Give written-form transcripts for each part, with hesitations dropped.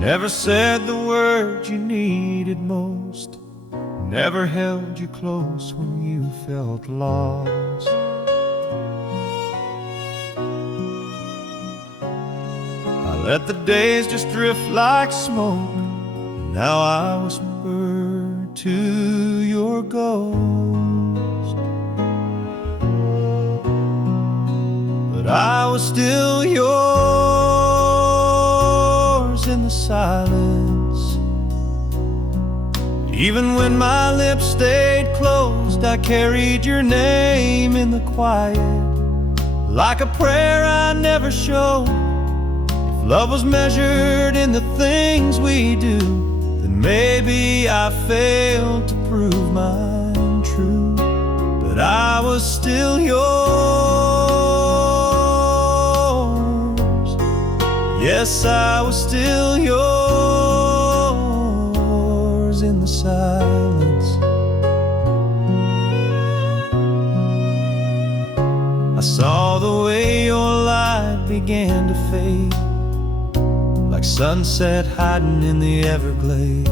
Never said the words you needed most, never held you close when you felt lost. I let the days just drift like smoke, now I whisper to your ghost. But I was still yours in the silence. Even when my lips stayed closed, I carried your name in the quiet, like a prayer I never showed. If love was measured in the things we do, then maybe I failed to prove mine true. But I was still yours. Yes, I was still yours in the silence. I saw the way your light began to fade, like sunset hiding in the Everglades.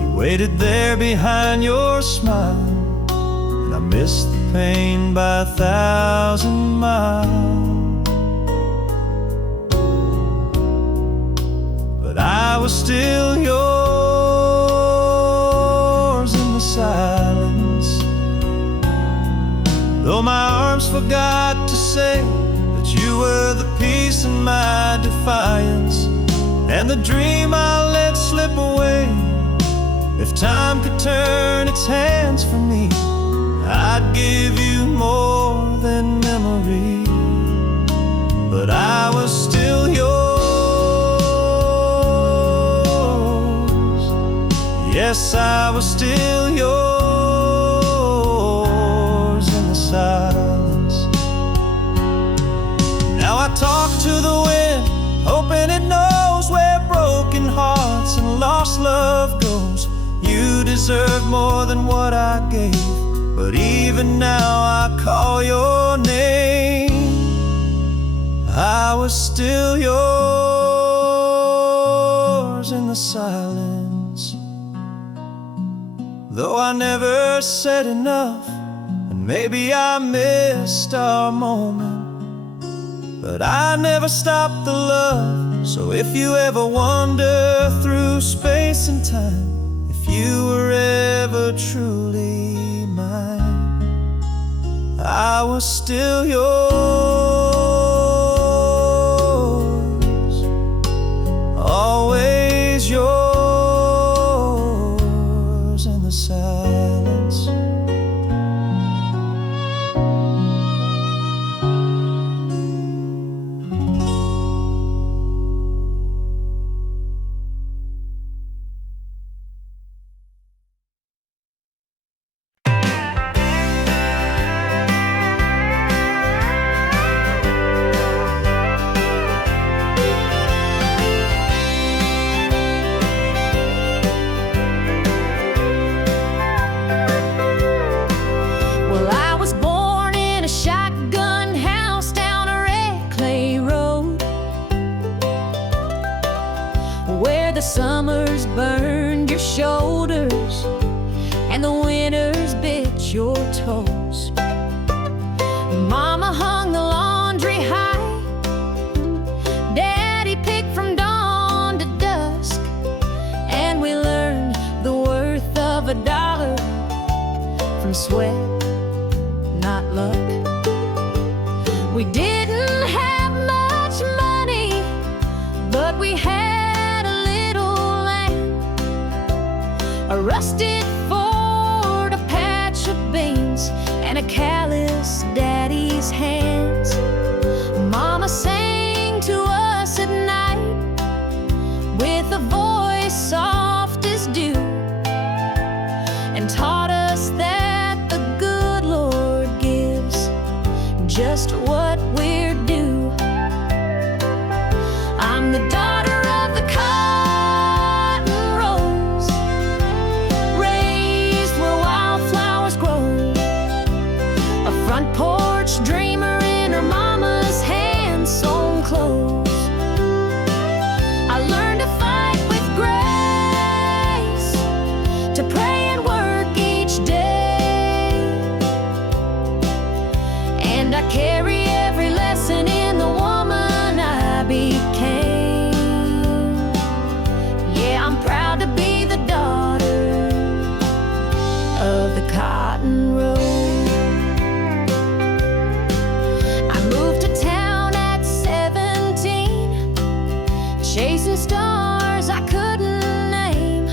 You waited there behind your smile, and I missed the pain by 1,000 miles. But I was still yours in the silence, though my arms forgot to say that you were the peace in my defiance, and the dream I let slip away. If time could turn its hands from me, I'd give you more than memory. But I was still yours. Yes, I was still yours in the silence. Now I talk to the wind, hoping it knows where broken hearts and lost love goes. You deserve more than what I gave, but even now I call your name. I was still yours in the silence, though I never said enough, and maybe I missed our moment, but I never stopped the love. So if you ever wander through space and time, if you were ever truly mine, I was still yours, always yours in the silence. The summers burned your shoulders and the winters bit your toes. Mama hung the laundry high, Daddy picked from dawn to dusk, and we learned the worth of $1 from sweat, not luck. We didn't have much money, but we had a rusted Ford, a patch of beans, and a callous daddy's hands. chasing stars I couldn't name.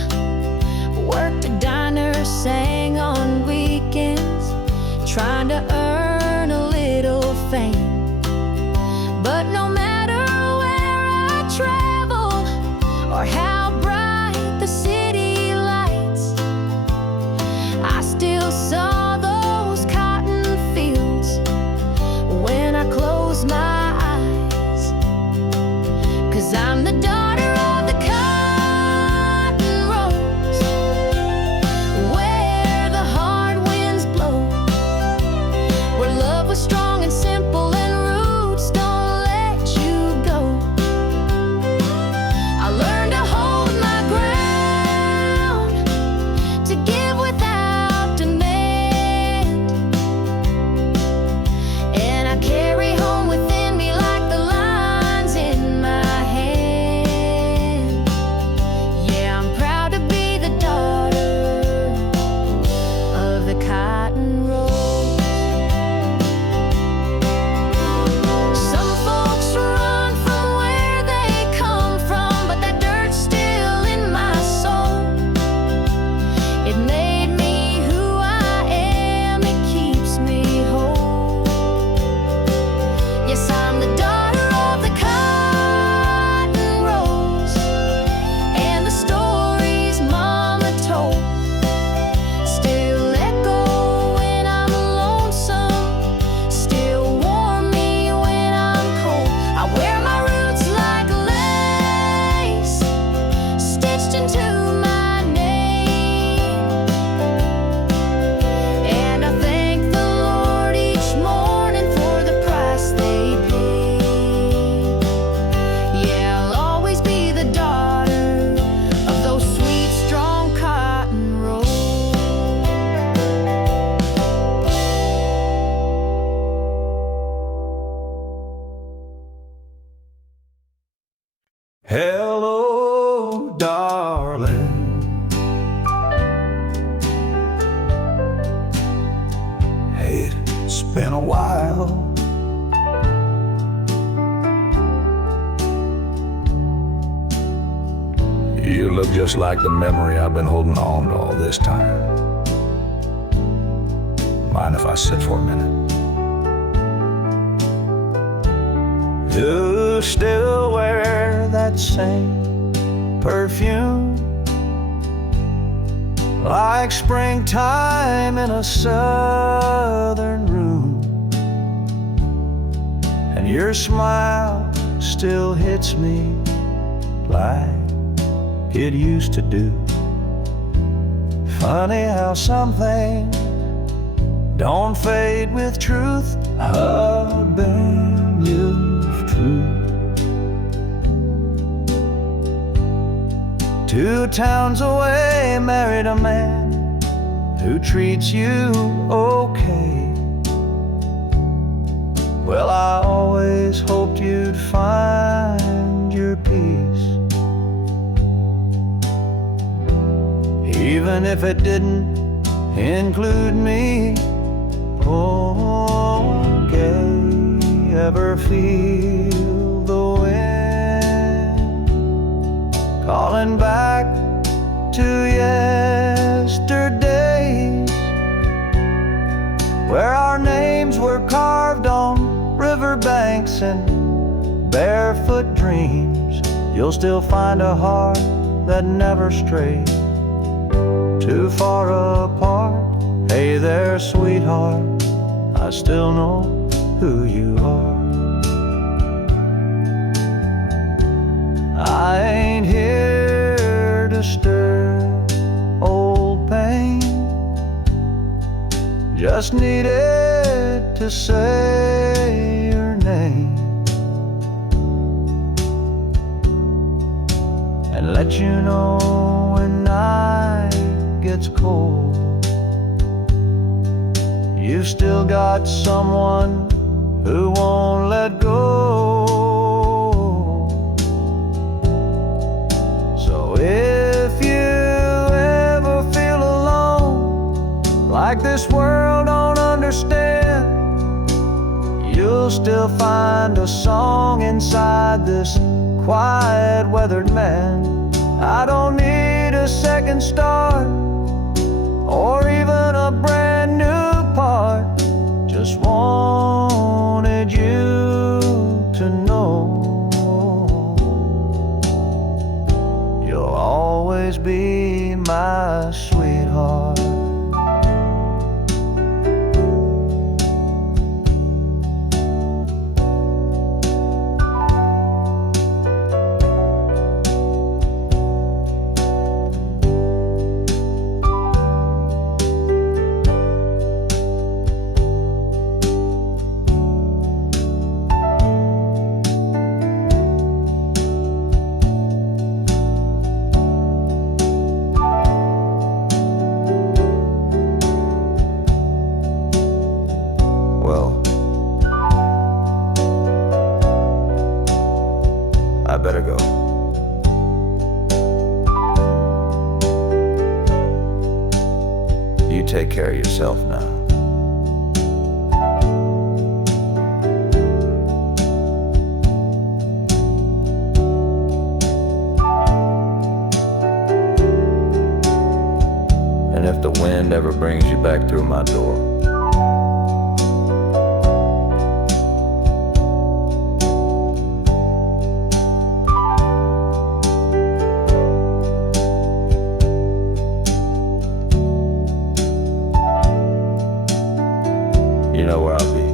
Worked a diner, sang on weekends, trying to earn a little fame. But no matter where I travel or how bright the city lights, I still saw those cotton fields when I close my eyes. 'Cause I'm the daughter of the cotton rows, where the hard winds blow, where love was strong and simple and roots don't let you go. I learned to hold my ground, to give without demand, and I carry home within me like the lines in my hand. Yeah, I'm proud to be the daughter of the cotton rows. Some folks run from where they come from, but that dirt's still in my soul. It made me who I am, it keeps me whole. Yes, I'm the daughter of the cotton rows, and the stories Mama told still echo when I'm lonesome, still warm me when I'm cold. I wear my roots like lace, stitched into my name, and I thank the Lord each morning for the price they paid. Yeah, I'll always be the daughter of those sweet, strong cotton rows. Hello, darling. Hey, it's been a while. You look just like the memory I've been holding on to all this time. Mind if I sit for a minute? You still wear that same perfume, like springtime in a southern room, and your smile still hits me like it used to do. Funny how some things don't fade with truth. I've been used to. 2 towns away, married a man who treats you okay. Well, I always hoped you'd find your peace, even if it didn't include me. Okay, ever feel the wind calling back to yesterdays, where our names were carved on riverbanks and barefoot dreams? You'll still find a heart that never strayed too far apart. Hey there, sweetheart, I still know who you are. I ain't here to stir old pain, just needed to say your name and let you know when night gets cold, you've still got someone who won't let go. So if you ever feel alone, like this world don't understand, you'll still find a song inside this quiet, weathered man. I don't need a second start or even a brand new part. Just wanted you to know you'll always be my sweetheart. Well, I better go. You take care of yourself now. And if the wind ever brings you back through my door, you know where I'll be.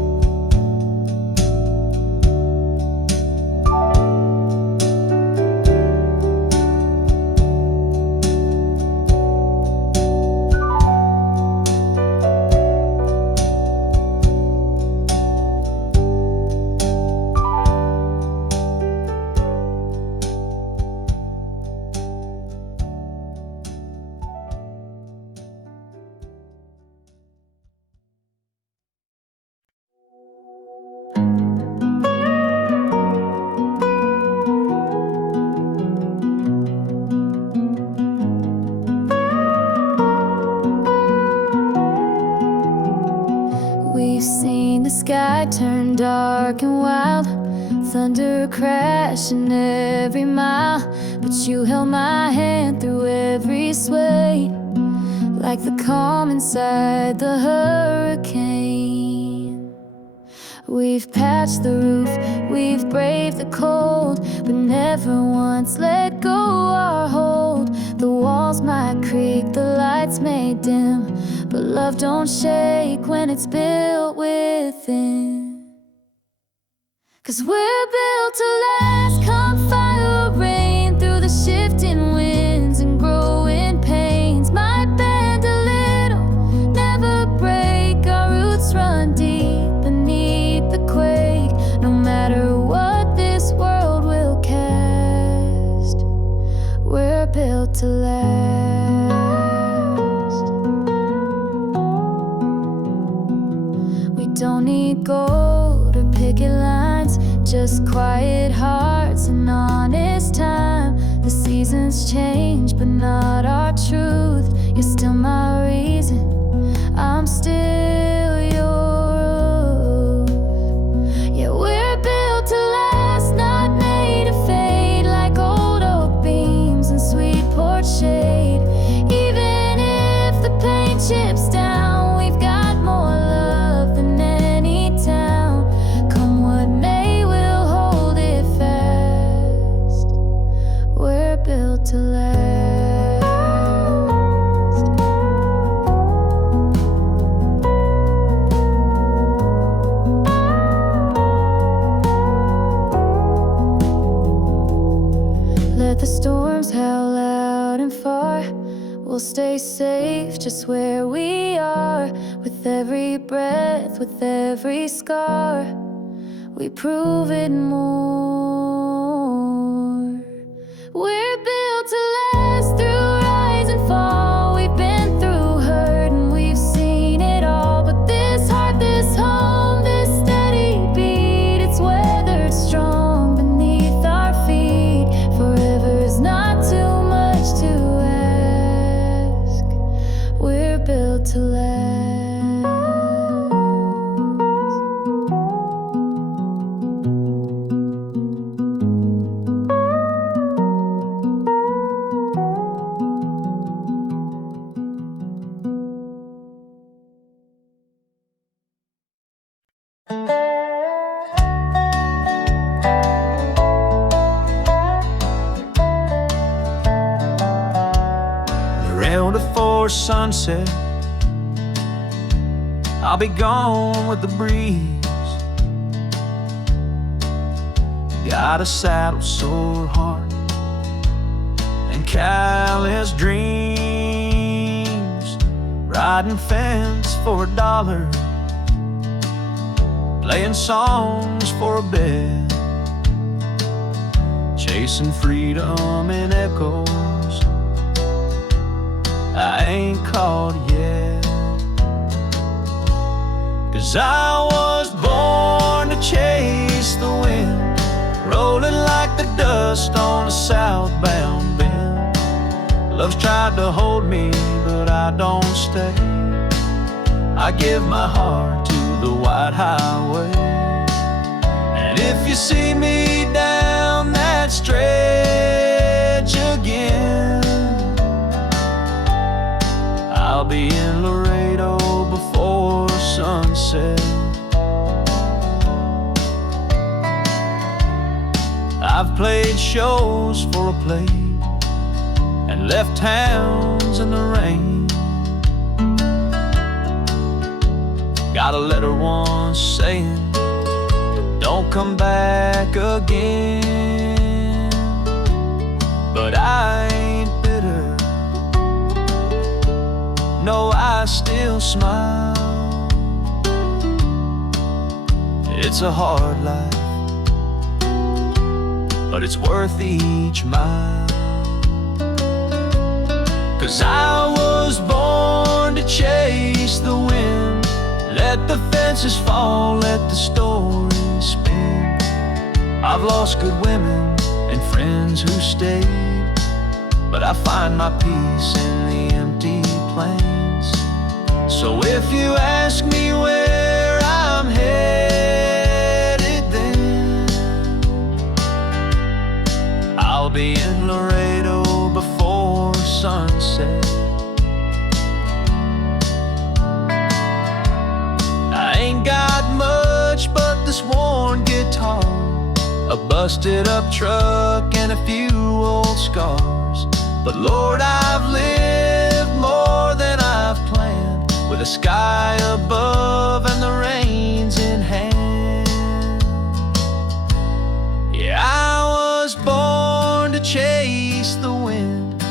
We've seen the sky turn dark and wild, thunder crashing every mile, but you held my hand through every sway, like the calm inside the hurricane. We've patched the roof, we've braved the cold, but never once let go our hold. The walls might creak, the lights may dim, but love don't shake when it's built within. 'Cause we're built to last, come fire or rain, through the shifting winds and growing pains. Might bend a little, never break, our roots run deep beneath the quake. No matter what this world will cast, we're built to last. We don't need gold or picket lines, just quiet hearts and honest time. The seasons change, but not our truth. You're still my reason, I'm still yours. Yeah, we're built to last, not made to fade, like old oak beams and sweet porch shade. Even if the paint chips down, we've got more love than any town. Come what may, we'll hold it fast. We're built to last. Let the storms howl loud and far, we'll stay safe just where we are. With every breath, with every scar, we prove it more. We're built to last through rise and fall. We've been through hurt and we've seen it all. But this heart, this home, this steady beat, it's weathered strong beneath our feet. Forever's not too much to ask. We're built to last. before sunset. I'll be gone with the breeze. Got a saddle, sore heart, and callous dreams. Riding fence for $1, playing songs for a bed, chasing freedom in echoes I ain't caught yet. 'Cause I was born to chase the wind, rolling like the dust on a southbound bend. Love's tried to hold me, but I don't stay. I give my heart to the white highway. And if you see me down that stretch again, I'll be in Laredo before sunset. I've played shows for a plate and left towns in the rain. Got a letter once saying, don't come back again. But I ain't bitter, no, I still smile. It's a hard life, but it's worth each mile. 'Cause I was born to chase the wind, let the fences fall, let the story spin. I've lost good women and friends who stayed, but I find my peace in the empty plains. So if you ask me where I'm headed, then I'll be in Laredo before sunset. I ain't got much but this worn guitar, a busted up truck and a few old scars. But Lord, I've lived more than I've planned, with the sky above and the reins in hand. Yeah, I was born to chase the wind,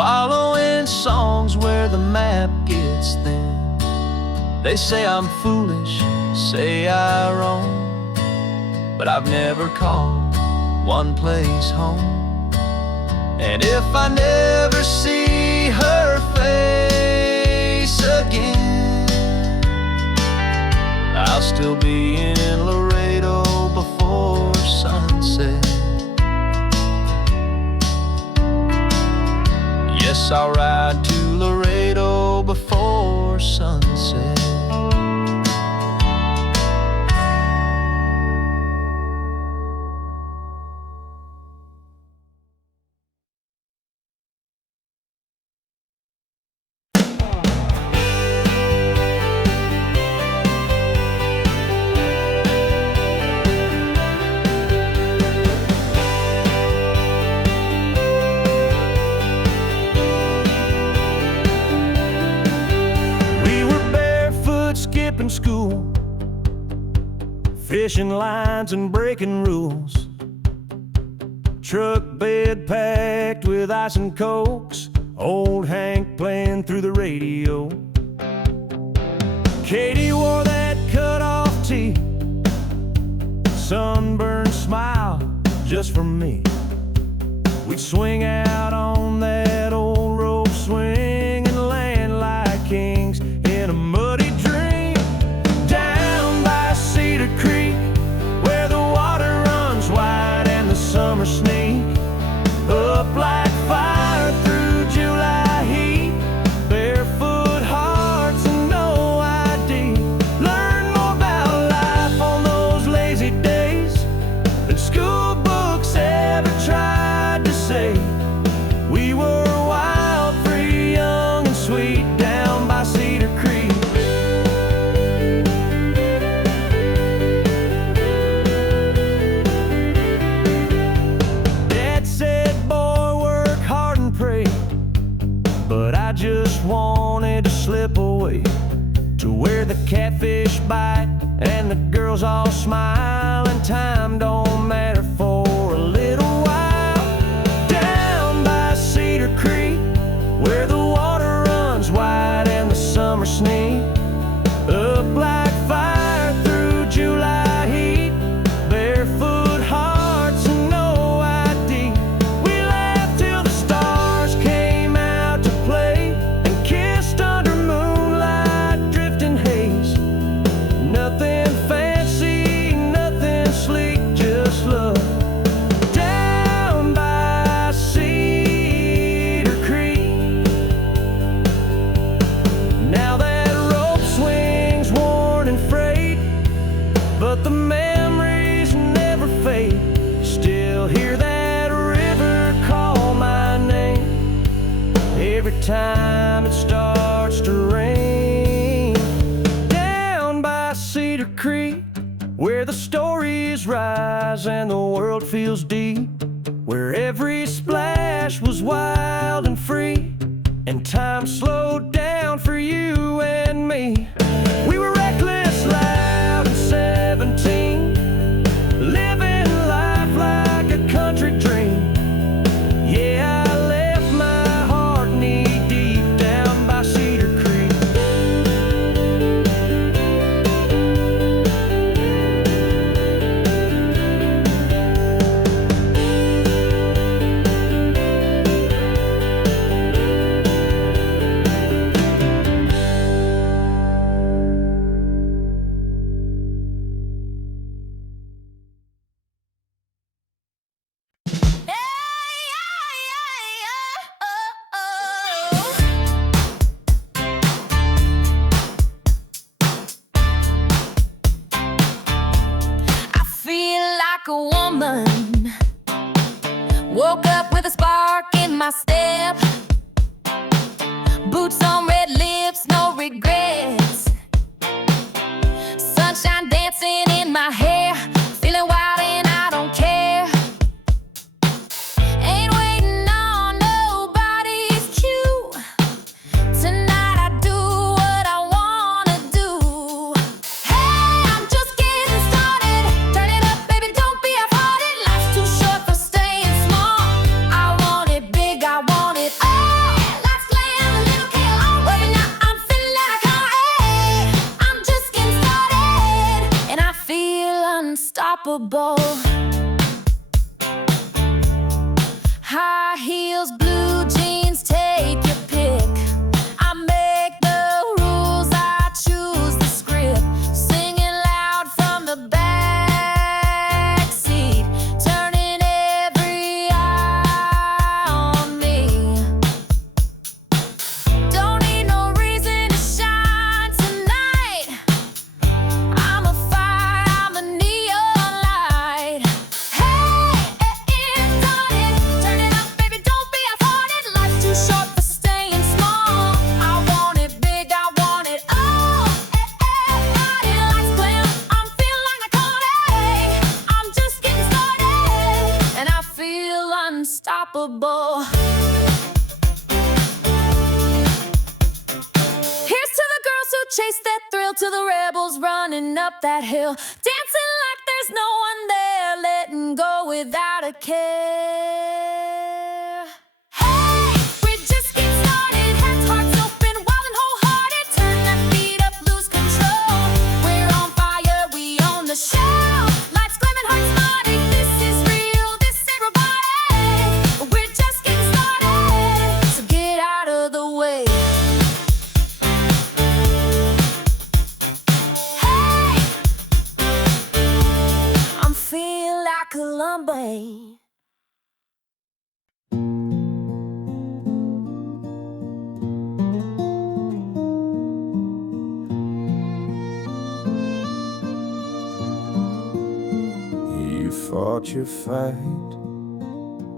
following songs where the map gets thin. They say I'm foolish, say I roam, but I've never called one place home. And if I never see her face again, I'll still be in Laredo before sunset. Yes, I'll ride to Laredo before sunset. Skipping school, fishing lines and breaking rules, truck bed packed with ice and cokes, old Hank playing through the radio. Katie wore that cut-off tee, sunburned smile just for me. We'd swing out on that old rope swing and land like kings in a muddy dream, down by Cedar Creek, where the water runs wide and the summer sneak up like fire through July heat. Barefoot hearts and no ID, learn more about life on those lazy days than school books ever tried to say. We were wild, free, young and sweet down by Cedar Creek. Dad said, boy, work hard and pray, but I just want away to where the catfish bite and the girls all smile, and time don't matter for a little while. Down by Cedar Creek, where the water runs wide and the summer sneak up like fire through July heat. Barefoot hearts and no ID. We laughed till the stars came out to play and kissed under moonlight drifting haze. Nothing fancy, nothing sleek, just love. Down by Cedar Creek. Now that rope swings worn and frayed, but the memories never fade. Still hear that river call my name every time it starts to rain. Down by Cedar Creek, where the stories rise and the world feels deep, where every splash was wild and free, and time slowed down for you and me. We were reckless, loud, and 17, living life like a country dream. Yeah, I left my heart knee deep down by Cedar Creek. I feel like a woman. Woke up with a spark in my step. Boots on, red lips, no regrets. Sunshine dancing in my hair. Feeling wild and I don't care. Ain't waiting on nobody's cue. Tonight I do what I wanna do. Hey, I'm just getting started. Turn it up, baby, don't be half-hearted. Life's too short for staying small. I want it big, I want it all. Let's glam, a little kill. Right now I'm feeling like I'm just getting started, and I feel unstoppable. High heels, blue jeans, take your pick. I make the rules, I choose the script. Singing loud from the back seat, turning every eye on me. Don't need no reason to shine tonight. I'm a fire, I'm a neon light. Hey, it's started. Turn it up, baby, don't be half-hearted. Life's too short for staying small. I want it big, I want it all. Lights glam, I'm feeling like I'm just getting started, and I feel unstoppable. Here's to the girls who chase that thrill, to the rebels running up that hill, dancing like there's no one there, letting go without a care. Hey, we're just getting started. Heads, hearts open, wild and wholehearted. Turn that beat up, lose control. We're on fire, we own the show. Lights glamming, hearts nodding. This is real, this ain't robotic. We're just getting started, so get out of the way. Hey, I'm feeling like a lumber. You fought your fight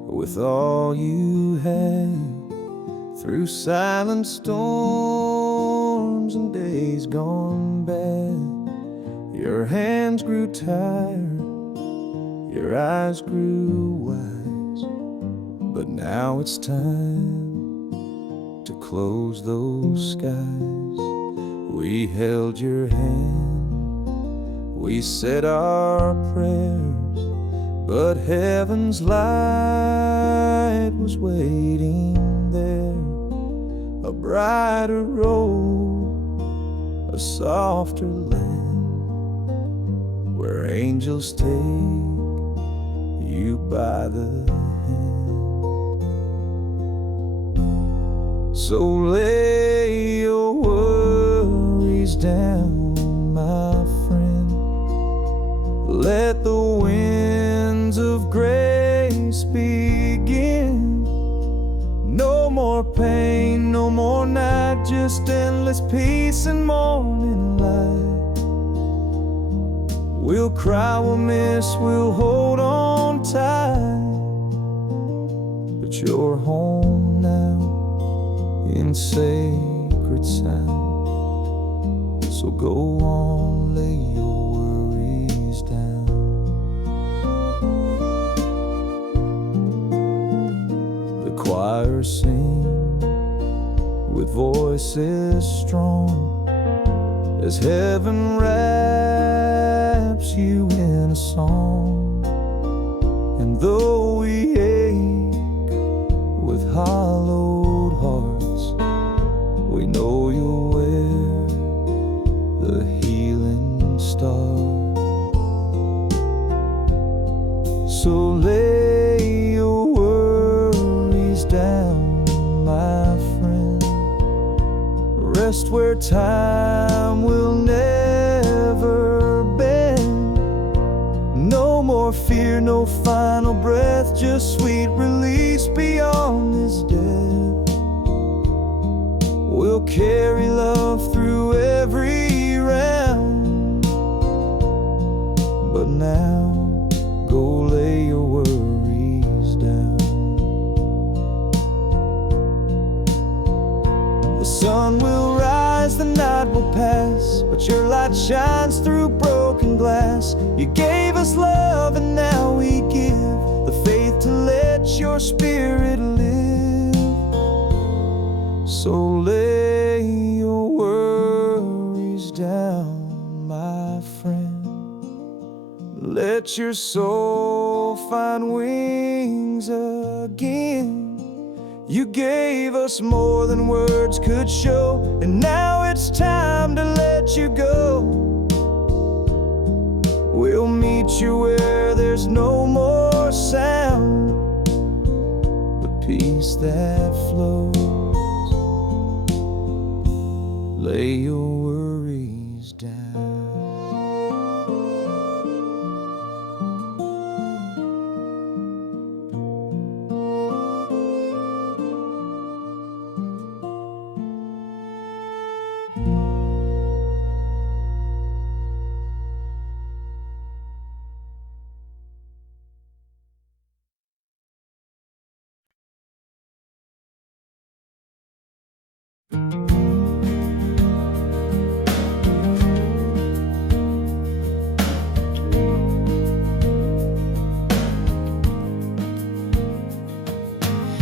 with all you had, through silent storms and days gone bad. Your hands grew tired, your eyes grew wise, but now it's time to close those skies. We held your hand, we said our prayers, but heaven's light was waiting there. A brighter road, a softer land, where angels take you by the hand. So lay your worries down, my friend. Let the winds of grace begin. No more pain, no more night, just endless peace and morning light. We'll cry, we'll miss, we'll hold on tight, but you're home now in sacred sound. So go on, lay your worries down. The choir sing with voices strong as heaven wraps you in a song. And though we ache with hollowed hearts, we know you'll wear the healing star. So lay your worries down, my friend. Rest where time will never bend. No more fear, no final breath, just sweet release beyond this death. We'll carry love through every round. But now, go lay your worries down. The sun will rise, the night will pass, but your light shines through broken glass. You gave us love and now we give the faith to let your spirit live. So lay your worries down, my friend. Let your soul find wings again. You gave us more than words could show, and now it's time to let you go. We'll meet you where there's no more sound, but peace that flows. Lay your worries down.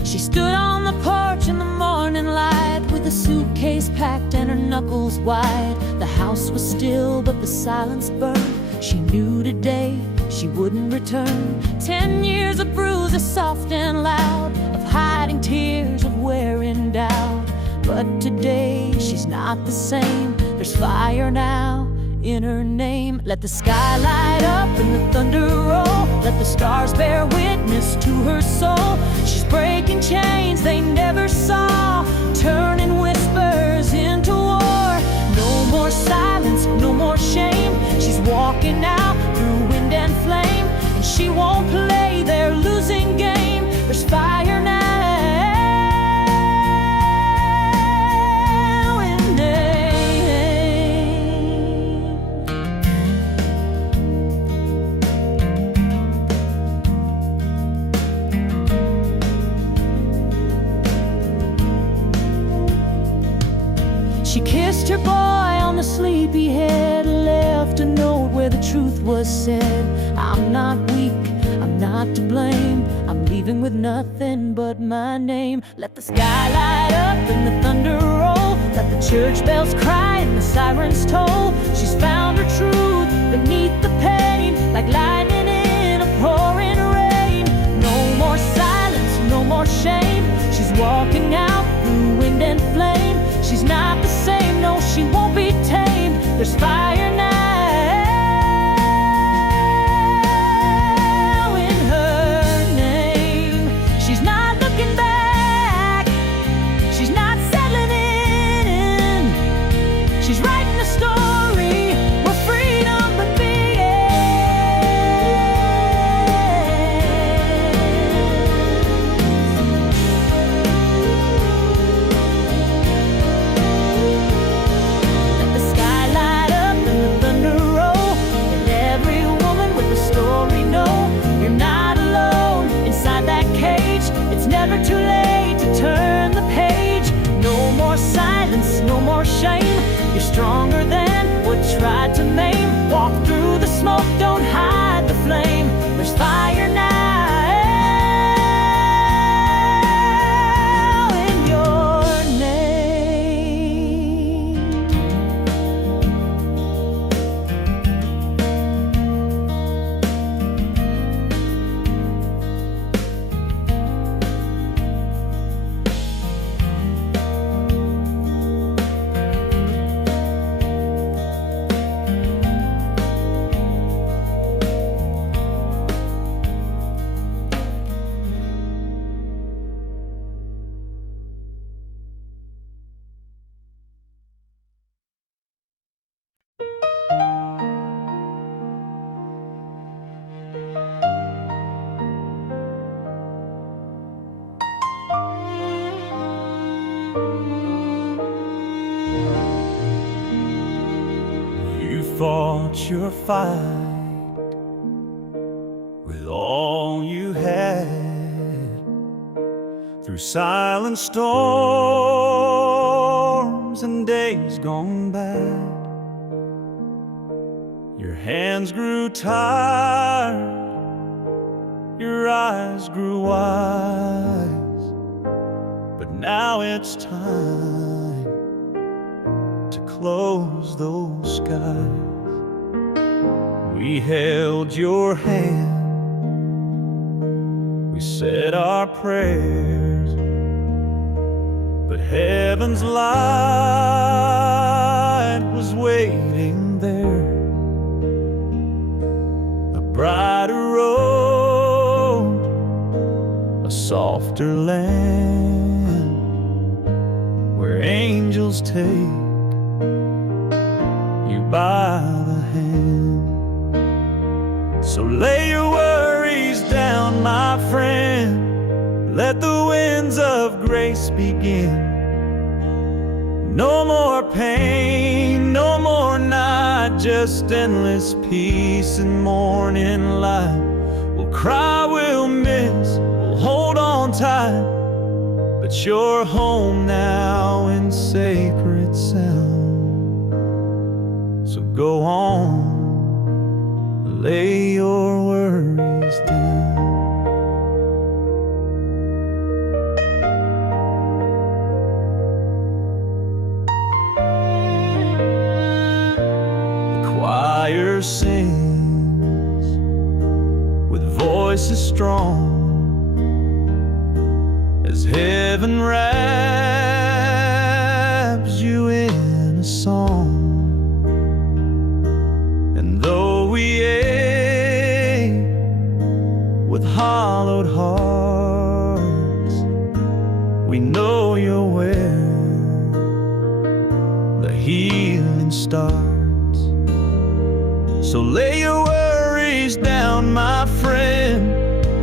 She stood on the porch in the morning light with a suitcase packed and her knuckles wide. The house was still, but the silence burned. She knew today she wouldn't return. 10 years of bruises, soft and loud, of hiding tears, of wearing doubt. But today she's not the same. There's fire now in her name. Let the sky light up and the thunder roll. Let the stars bear witness to her soul. She's breaking chains they never saw, turning whispers into war. No more silence, no more shame. She's walking out through wind and flame, and she won't play their losing game. There's fire now in name. She kissed her boy on the sleepy head, left a note where the truth was said. I'm not weak, I'm not to blame. I'm leaving leaving with nothing but my name. Let the sky light up and the thunder roll, let the church bells cry and the sirens toll. She's found her truth beneath the pain, like lightning in a pouring rain. No more silence, no more shame. She's walking out through wind and flame. She's not the same, no, she won't be tamed. There's fire now in her name. She's not looking back, she's not settling in. She's writing a story where freedom never too late to turn the page. No more silence, no more shame. You're stronger than what tried to maim. Walk through the smoke, don't hide the flame. There's fire now in your name. Fought your fight with all you had, through silent storms and days gone bad. Your hands grew tired, your eyes grew wise, but now it's time to close those skies. We held your hand, we said our prayers, but heaven's light was waiting there. A brighter road, a softer land, where angels take you by the hand. So lay your worries down, my friend. Let the winds of grace begin. No more pain, no more night, just endless peace and morning light. We'll cry, we'll miss, we'll hold on tight, but you're home now in sacred sound. So go on, lay your worries down. The choir sings with voices strong as heaven wraps you in a song. And though we ache with hollowed hearts, we know you're where the healing starts. So lay your worries down, my friend.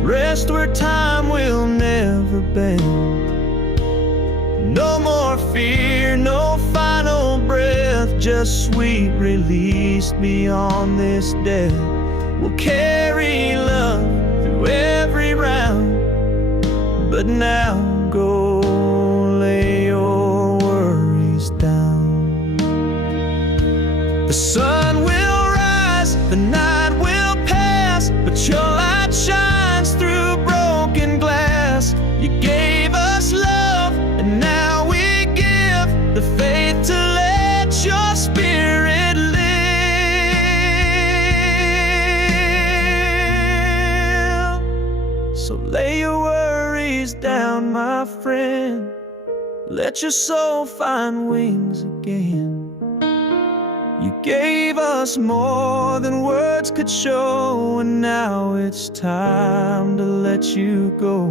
Rest where time will never bend. No more fear, no final breath, just sweet release beyond this death. We'll carry love through every round, but now go lay your worries down. The sun will rise, the night will pass, but your light shines through broken glass. So lay your worries down, my friend. Let your soul find wings again. You gave us more than words could show, and now it's time to let you go.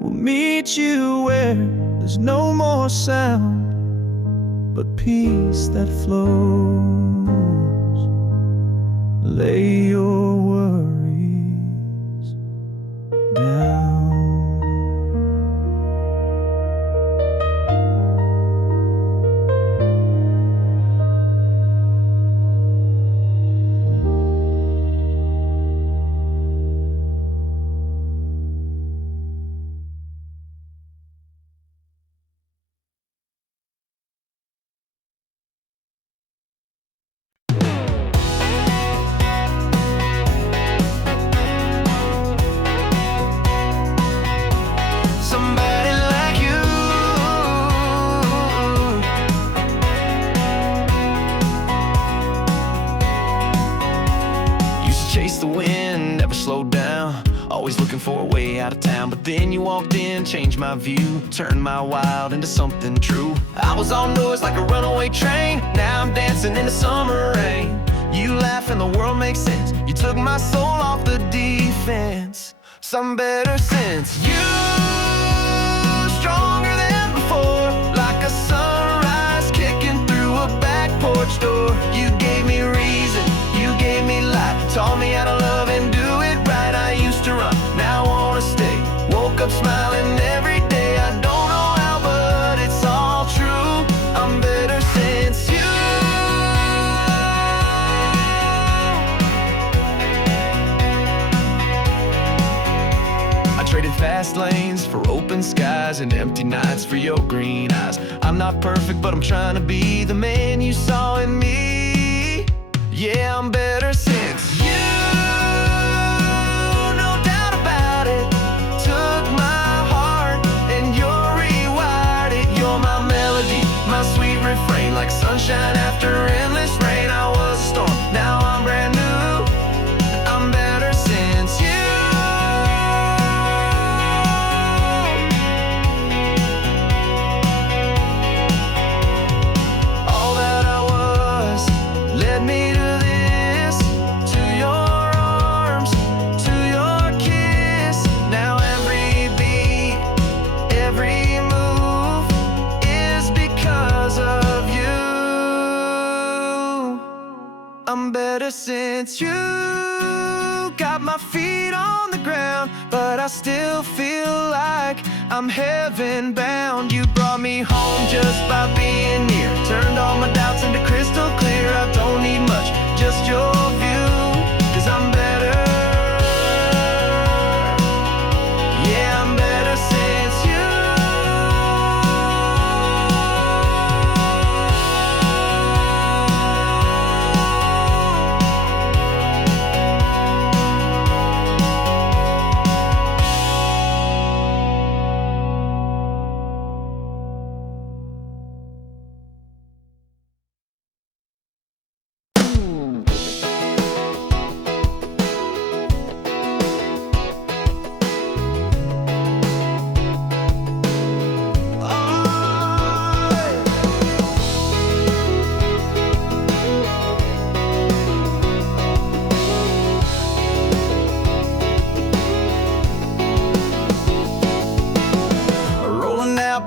We'll meet you where there's no more sound, but peace that flows. Lay your worries down. Always looking for a way out of town, but then you walked in, changed my view, turned my wild into something true. I was all noise like a runaway train, now I'm dancing in the summer rain. You laugh and the world makes sense, you took my soul off the defense. Some better sense. You stronger than before, like a sunrise kicking through a back porch door. You gave me reason, you gave me life, taught me how to love and do it right. I used to run, now I wanna stay. Woke up smiling every day. I don't know how, but it's all true. I'm better since you. I traded fast lanes for open skies and empty nights for your green eyes. I'm not perfect, but I'm trying to be the man you saw in me. Yeah, I'm better since you. Like sunshine after endless rain. I was a storm, now I'm brand new. I'm better since you. All that I was led me to this, to your arms, to your kiss. Now every beat, every move is because of you. I'm better since you. Got my feet on the ground, but I still feel like I'm heaven bound. You brought me home just by being near, turned all my doubts into crystal clear. I don't need much, just your view, 'cause I'm better. Yeah, I'm better since you.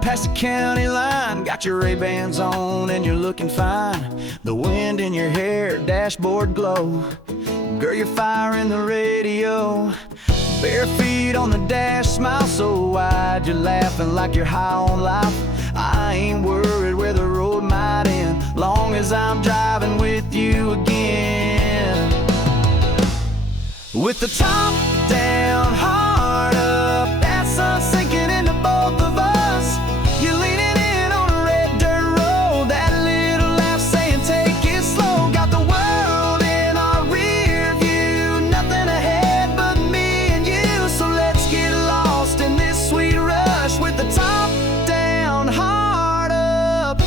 Past the county line, got your Ray-Bans on and you're looking fine. The wind in your hair, dashboard glow. Girl, you're firing the radio. Bare feet on the dash, smile so wide. You're laughing like you're high on life. I ain't worried where the road might end, long as I'm driving with you again. With the top down, heart up, that sun sinking into both of us. You're leaning in on a red dirt road, that little laugh saying take it slow. Got the world in our rear view, nothing ahead but me and you. So let's get lost in this sweet rush with the top down, heart up.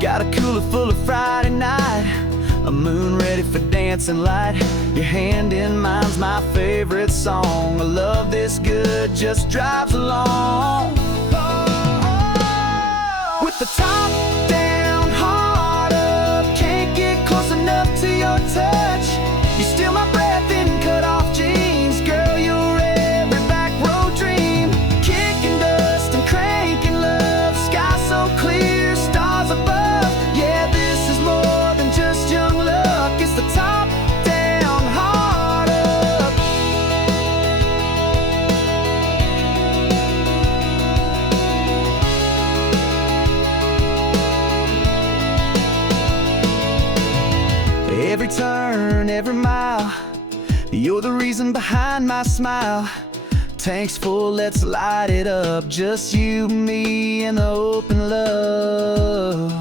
Got a cooler full of Friday night, a moon ready for dance. dancing light. Your hand in mine's my favorite song. A love this good just drives along. With the top down, heart up, can't get close enough to your touch. You steal my breath in cut off jeans. Girl, you're every back road dream. Kicking dust and cranking love. Sky so clear, stars above. Yeah, this is more than just young luck. It's the top down, heart up. Every turn, every mile, you're the reason behind my smile. Tanks full, let's light it up. Just you, me, and the open love.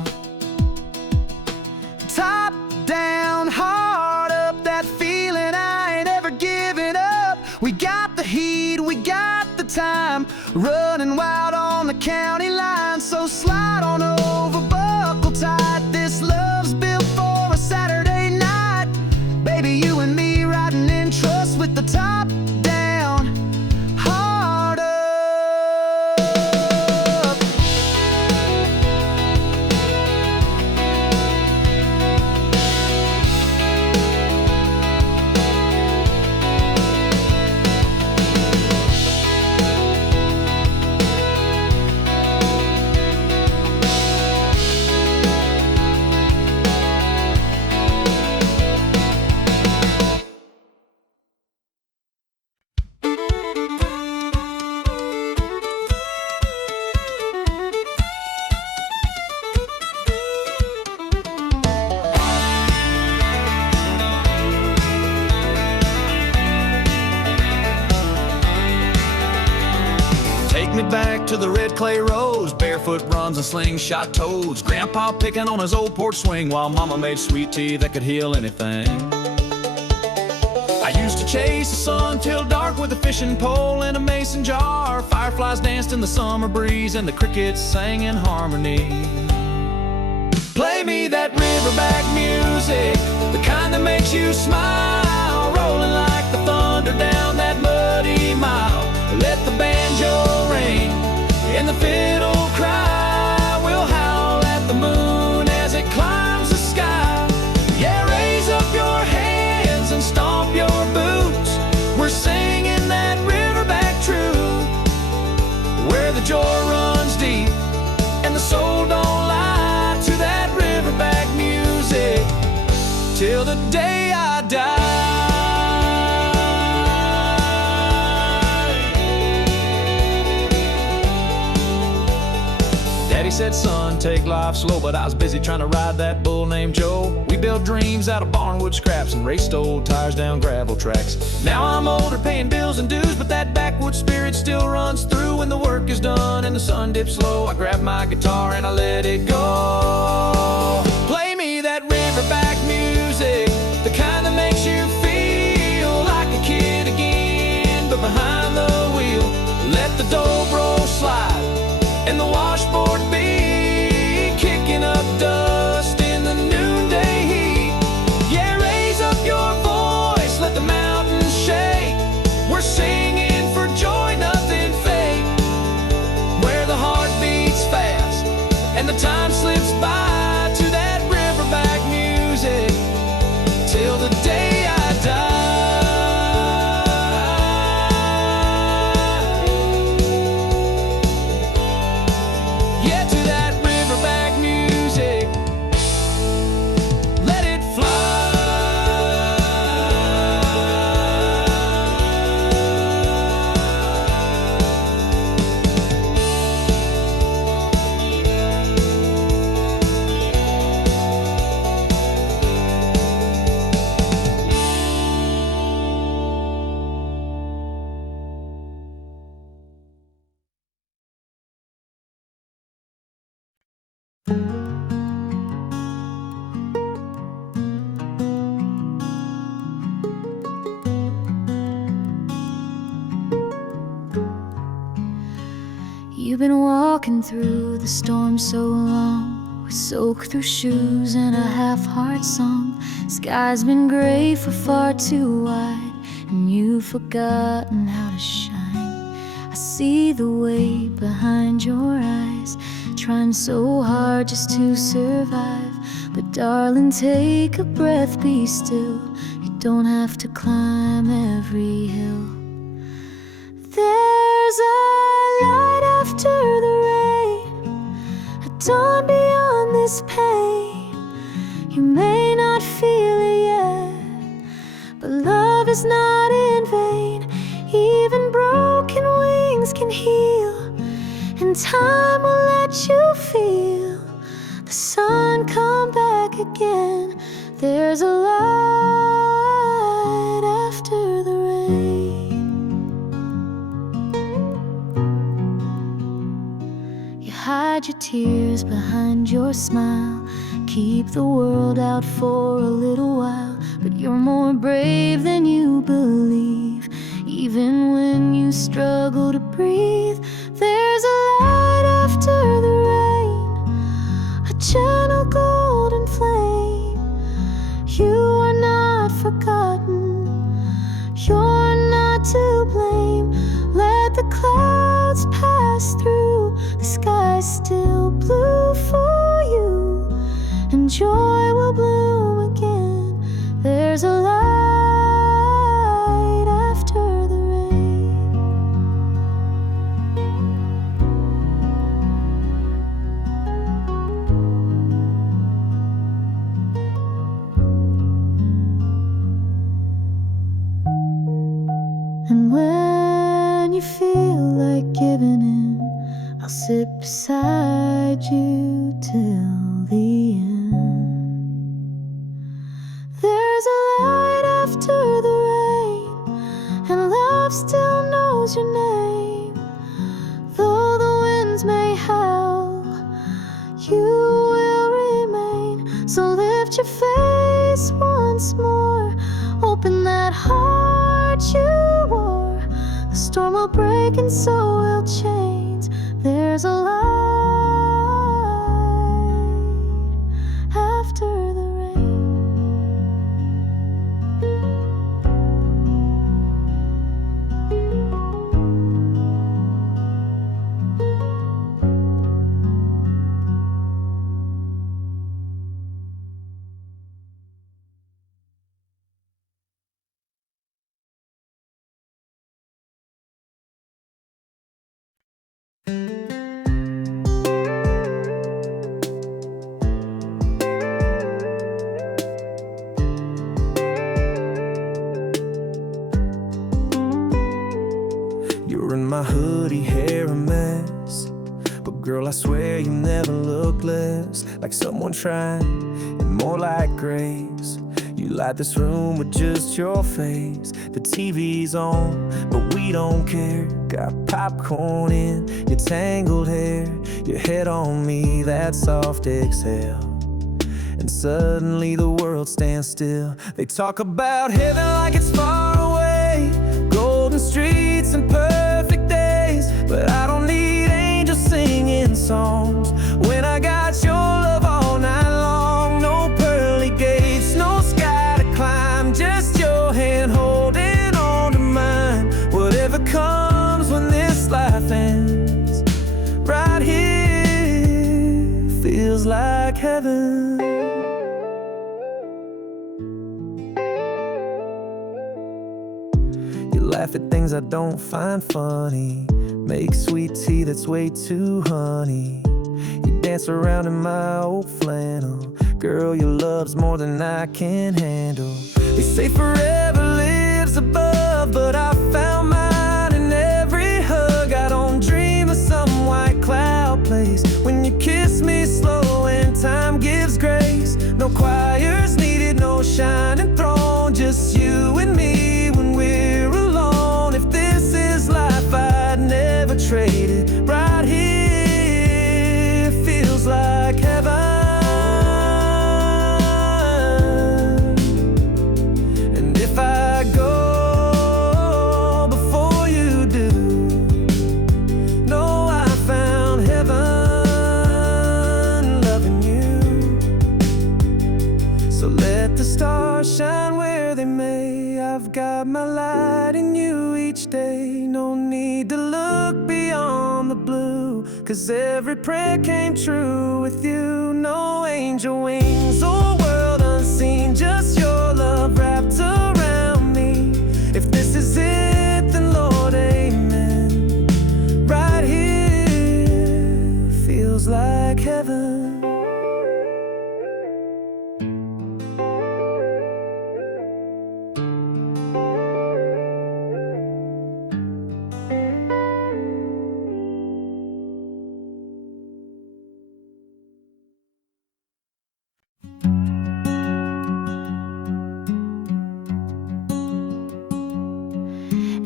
Top down, heart up, that feeling I ain't ever giving up. We got the heat, we got the time, running wild on the county line. So slide on over, buckle tight. This love's built for a Saturday night. Baby, you and me riding in trust with the top down, heart up. Take me back to the red clay roads, barefoot runs and slingshot toads. Grandpa picking on his old porch swing while Mama made sweet tea that could heal anything. I used to chase the sun till dark with a fishing pole and a mason jar. Fireflies danced in the summer breeze and the crickets sang in harmony. Play me that riverback music, the kind that makes you smile, rolling like the thunder down that muddy mile. Let the banjo ring and the fiddle cry. We'll howl at the moon as it climbs the sky. Yeah, raise up your hands and stomp your boots. We're singing that riverback truth, where the joy runs deep and the soul don't lie. To that riverback music till the day I die. Daddy said, son, take life slow, but I was busy trying to ride that bull named Joe. We built dreams out of barnwood scraps and raced old tires down gravel tracks. Now I'm older, paying bills and dues, but that backwoods spirit still runs through. When the work is done and the sun dips low, I grab my guitar and I let it go. Play me that riverback music, the kind that makes you feel like a kid again, but behind the wheel. Let the dobro slide and the washboard beat, kicking up dust in the noonday heat. Yeah, raise up your voice, let the mountains shake. We're singing for joy, nothing fake, where the heart beats fast and the time slips by. To that riverback music till the day I die. Yeah, to that riverback music, let it You've been walking through the storm so long, we soak through shoes and a half-heart song. Sky's been gray for far too wide, and you've forgotten how to shine. I see the weight behind your eyes, trying so hard just to survive. But darling, take a breath, be still. You don't have to climb every hill. There's a light after the rain, a dawn beyond this pain. You may not feel it yet, but love is not in vain. Even broken wings can heal, and time will let you feel the sun come back again. There's a light after the rain. You hide your tears behind your smile, keep the world out for a little while. But you're more brave than you believe. Even when you struggle to breathe, there's a light after the rain, a gentle golden flame. You are not forgotten, you're not to blame. Let the clouds pass through, the sky's still blue for you, and joy will bloom again. There's a light after the rain. And when you feel like giving in, I'll sit beside you till the end. There's a light after the rain, and love still knows your name. Though the winds may howl, you will remain. So lift your face once more, open that heart you wore. The storm will break and so will chains. There's a light after the rain. You're in my hoodie, hair a mess, but girl, I swear you never look less like someone trying, and more like grace. You light this room with just your face. The TV's on, but we don't care. Got popcorn in your tangled hair, your head on me, that soft exhale. And suddenly the world stands still. They talk about heaven like it's far away, golden streets and perfect days. But I don't need angels singing songs when I got your love all night long. No pearly gates, no sky to climb, just your hand holding on to mine. Whatever comes when this life ends, right here feels like heaven. Laugh at things I don't find funny, make sweet tea that's way too honey. You dance around in my old flannel, girl, your love's more than I can handle. They say forever lives above, but I found mine in every hug. I don't dream of some white cloud place when you kiss me slow and time gives grace. No choirs needed, no shining throne, just you and me when we're alone. If this is life, I'd never trade it. Right here feels like heaven. And if where they may. I've got my light in you each day. No need to look beyond the blue, 'cause every prayer came true with you. No angel wings or world unseen, just your love wrapped around me. If this is it, then Lord, amen. Right here feels like heaven.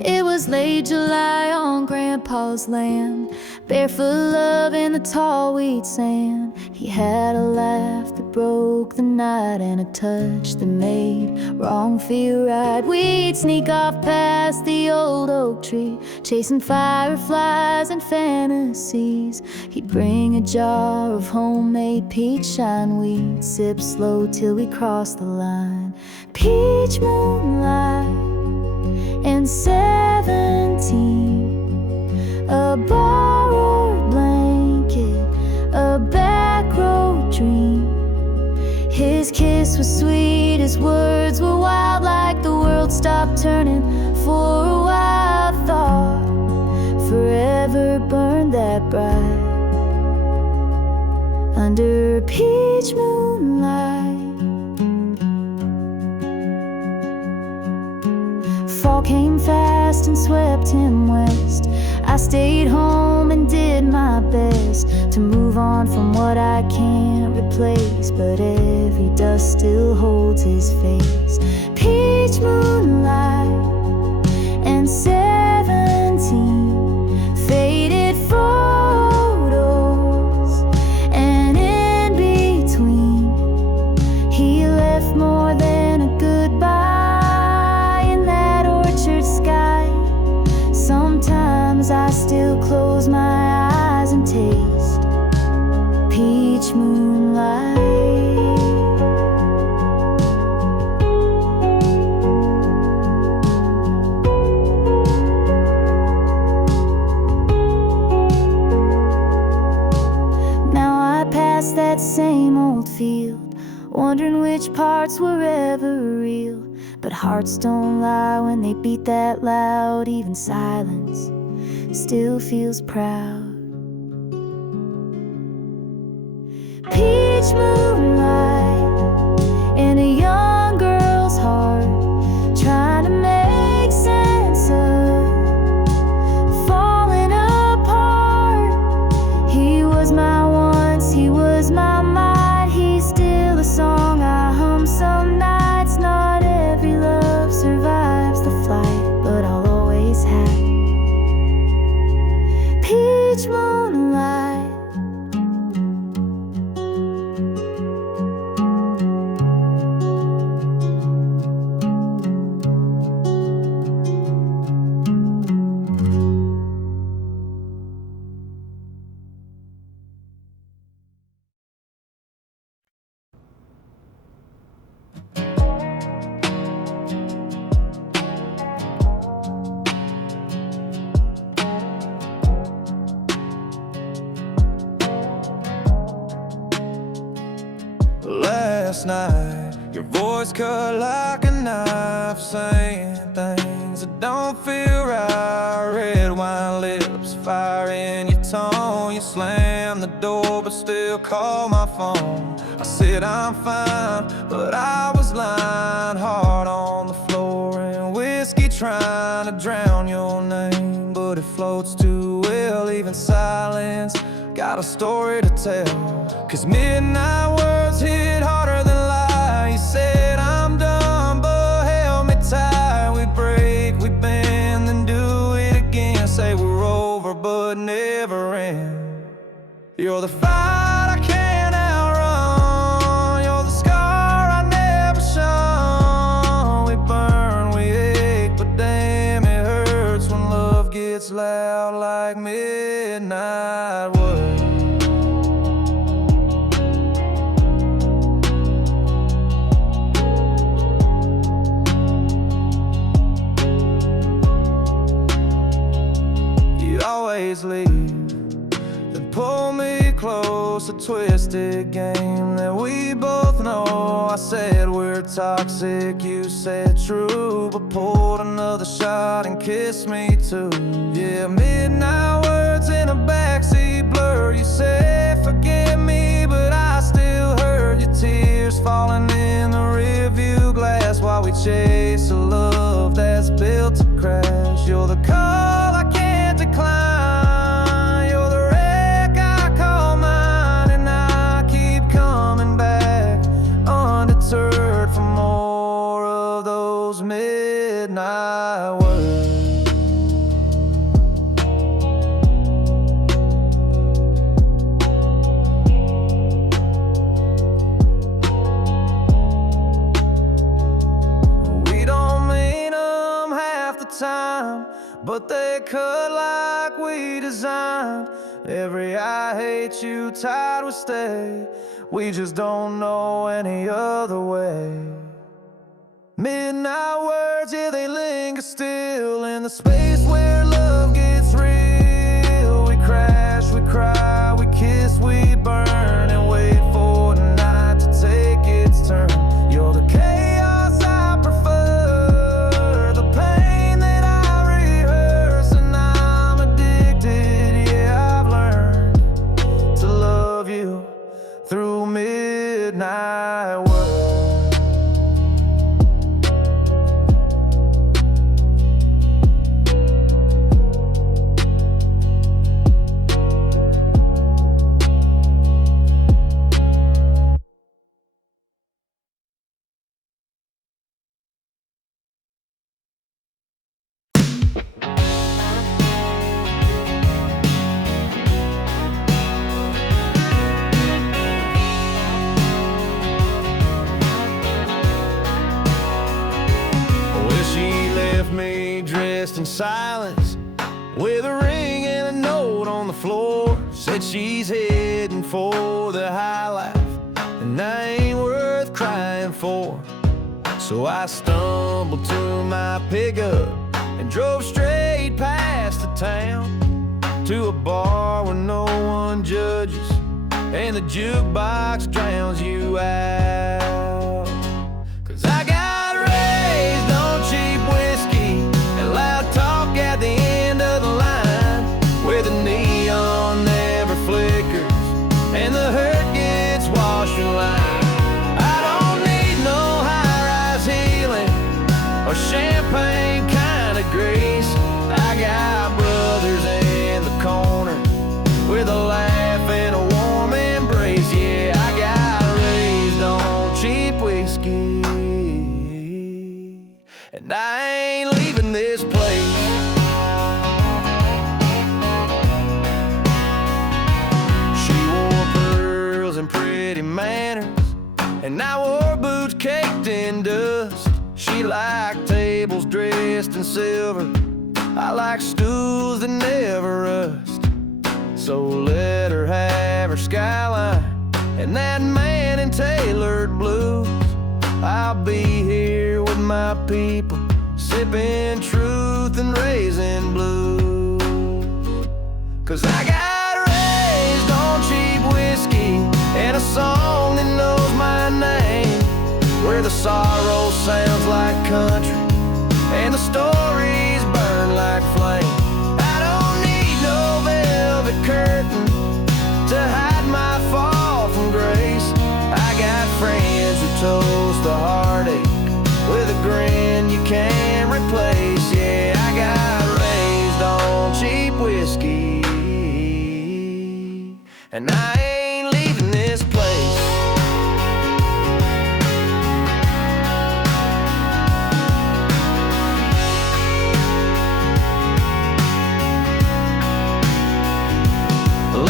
It was late July on Grandpa's land, barefoot love in the tall wheat sand. He had a laugh that broke the night and a touch that made wrong feel right. We'd sneak off past the old oak tree, chasing fireflies and fantasies. He'd bring a jar of homemade peach shine. We'd sip slow till we crossed the line. Peach moonlight and 17, a borrowed blanket, a back road dream. His kiss was sweet, his words were wild, like the world stopped turning for a while. Thought forever burned that bright under peach moonlight. Fall came fast and swept him west. I stayed home and did my best to move on from what I can't replace, but every dust still holds his face. Peach moonlight and 17 faded photos, and in between he left more than a goodbye. Sky. Sometimes I still close my eyes and taste peach moonlight. Now I pass that same old field, wondering which parts were ever real. But hearts don't lie when they beat that loud. Even silence still feels proud. Peach moonlight in a young girl's heart, trying to make sense of falling apart. He was my once, he was my might. He's still a song I hum some nights. Not every love survives the flight, but I'll always have peach moonlight. Last night, your voice cut like a knife, saying things that don't feel right. Red wine lips, fire in your tone. You slammed the door but still call my phone. I said I'm fine, but I was lying. Heart on the floor and whiskey trying to drown your name, but it floats too well. Even silence got a story to tell. 'Cause midnight words hit harder than lies. You said I'm done, but held me tight. We break, we bend, then do it again. Say we're over, but never end. You're the fight I can't outrun. You're the scar I never shun. We burn, we ache, but damn it hurts when love gets loud like midnight wood. always leave. Then pull me close, a twisted game that we both know. I said we're toxic, you said true, but poured another shot and kissed me too. Yeah, midnight words in a backseat blur. You said forgive me, but I still heard your tears falling in the rearview glass while we chase a love that's built to crash. You're the call I can't decline, you're the wreck I call mine, and I keep coming back undeterred for more of those midnight words. Time, but they cut like we designed. Every I hate you tide will stay. We just don't know any other way. Midnight words, yeah, they linger still in the space where love gets real. We crash, we cry, we kiss, we burn, and wait for the night to take its turn. You're the chaos I prefer, the pain through midnight words. In silence, with a ring and a note on the floor, said she's heading for the high life, and I ain't worth crying for. So I stumbled to my pickup and drove straight past the town to a bar where no one judges and the jukebox drowns you out. 'Cause I got raised on cheap whiskey and loud talk at the end of the line, where the neon never flickers and the hurt gets washed in line. I don't need no high-rise healing or champagne kind of grace. I got brothers in the corner with a laugh and a warm embrace. Yeah, I got raised on cheap whiskey, and I ain't leaving this place. She wore pearls and pretty manners, and I wore boots caked in dust. She liked tables dressed in silver, I like stools that never rust. So let her have her skyline and that man in tailored blues. I'll be here with my people, sipping truth and raising blues. 'Cause I got raised on cheap whiskey and a song that knows my name, where the sorrow sounds like country and the stories burn like flame. I don't need no velvet curtain to hide my fall from grace. I got friends who toast the heartache with a grin you can't replace. Yeah, I got raised on cheap whiskey, and I ain't leaving this place.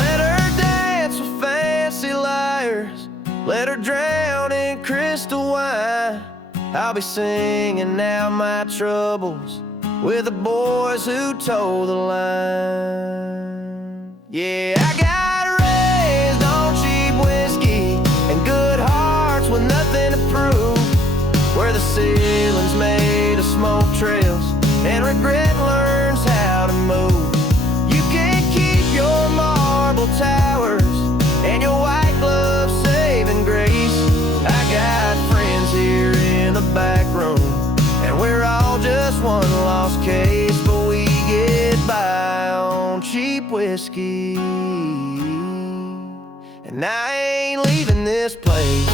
Let her dance with fancy liars, let her drown in crystal wine. I'll be singing out my troubles with the boys who toe the line. Yeah, I got raised on cheap whiskey and good hearts with nothing to prove, where the ceiling's made of smoke trails and regret learns how to move. You can't keep one lost case, but we get by on cheap whiskey. And I ain't leaving this place.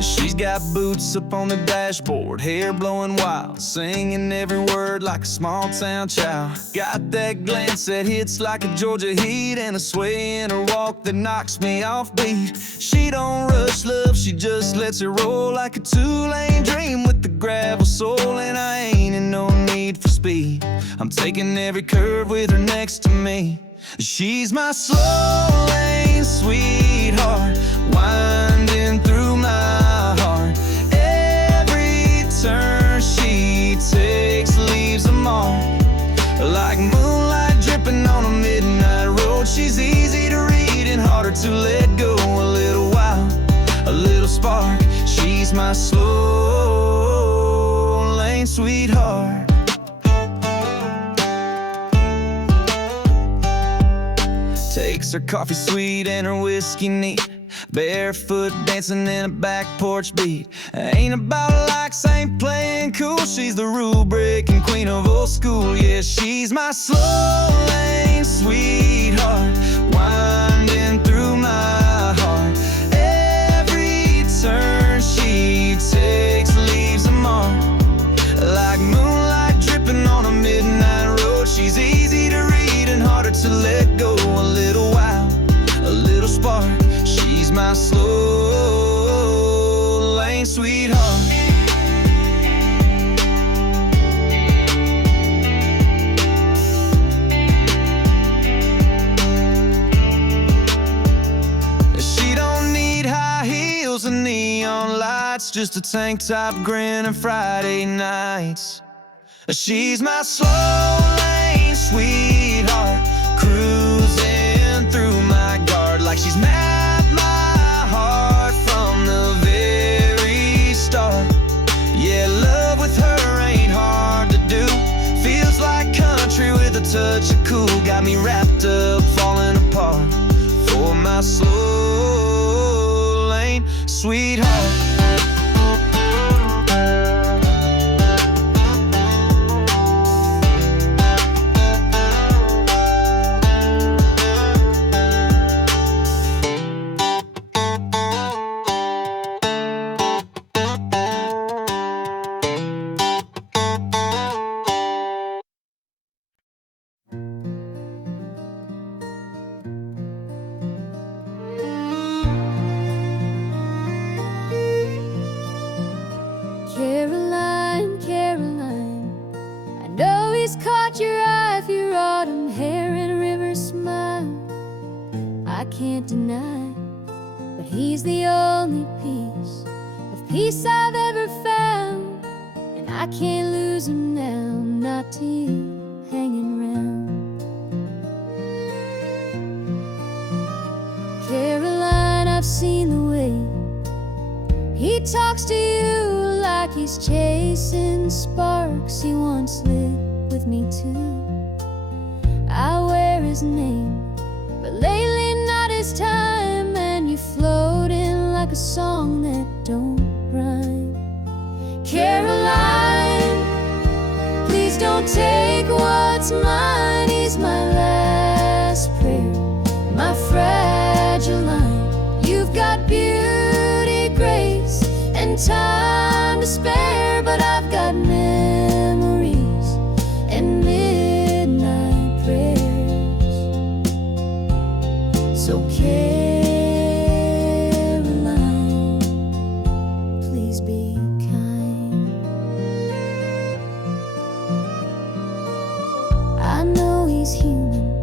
She's got boots up on the dashboard, hair blowing wild, singing every word like a small town child. Got that glance that hits like a Georgia heat, and a sway in her walk that knocks me off beat. She don't rush love, she just lets it roll like a two-lane dream with the gravel soul. And I ain't in no need for speed, I'm taking every curve with her next to me. She's my slow lane sweetheart, winding through my heart. Every turn she takes leaves a mark, like moonlight dripping on a midnight road. She's easy to read and harder to let go. A little while, a little spark. She's my slow lane sweetheart. Takes her coffee sweet and her whiskey neat, barefoot dancing in a back porch beat. Ain't about likes, ain't playing cool. She's the rule-breaking queen of old school. Yeah, she's my slow lane sweetheart, winding through my heart. Every turn she takes leaves a mark, like moonlight dripping on a midnight road. She's easy to read and harder to let go. A little while, a little spark. She's my slow lane sweetheart. She don't need high heels and neon lights, just a tank top grin and Friday nights. She's my slow lane sweetheart, cruising through my guard like she's mapped my heart from the very start. Yeah, love with her ain't hard to do. Feels like country with a touch of cool. Got me wrapped up, falling apart for my slow lane sweetheart. Caroline, Caroline, I know he's caught your eye, your autumn hair and river smile. I can't deny, but he's the only piece of peace I've ever found. And I can't lose him now, not to you hanging round. Caroline, I've seen the way he talks to you like he's chasing sparks. He once lived with me too. I wear his name, but lately not his time. And you float in like a song that don't rhyme. Caroline, please don't take what's mine. He's my last prayer, my fragile line. You've got beauty, grace, and time to spare, but I've got memories and midnight prayers. So Caroline, please be kind. I know he's human,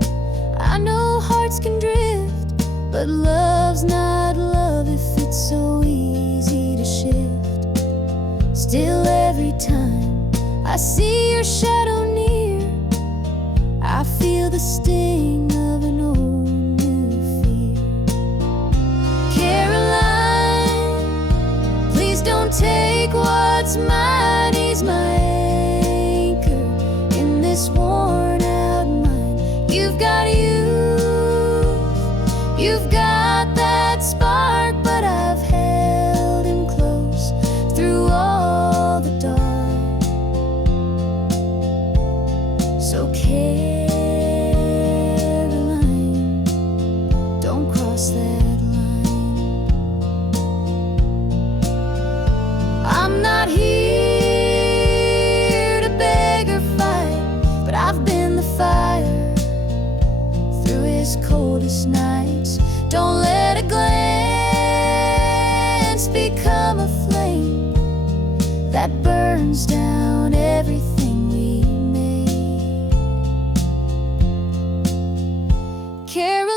I know hearts can drift, but love's not love if it's so easy to shift. Still every time I see your shadow near, I feel the sting of You've got that spark, but I've held him close through all the dark. So Caroline, don't cross that line. I'm not here to beg or fight, but I've been the fire through his coldest nights. Don't let a glance become a flame that burns down everything we made. Caroline,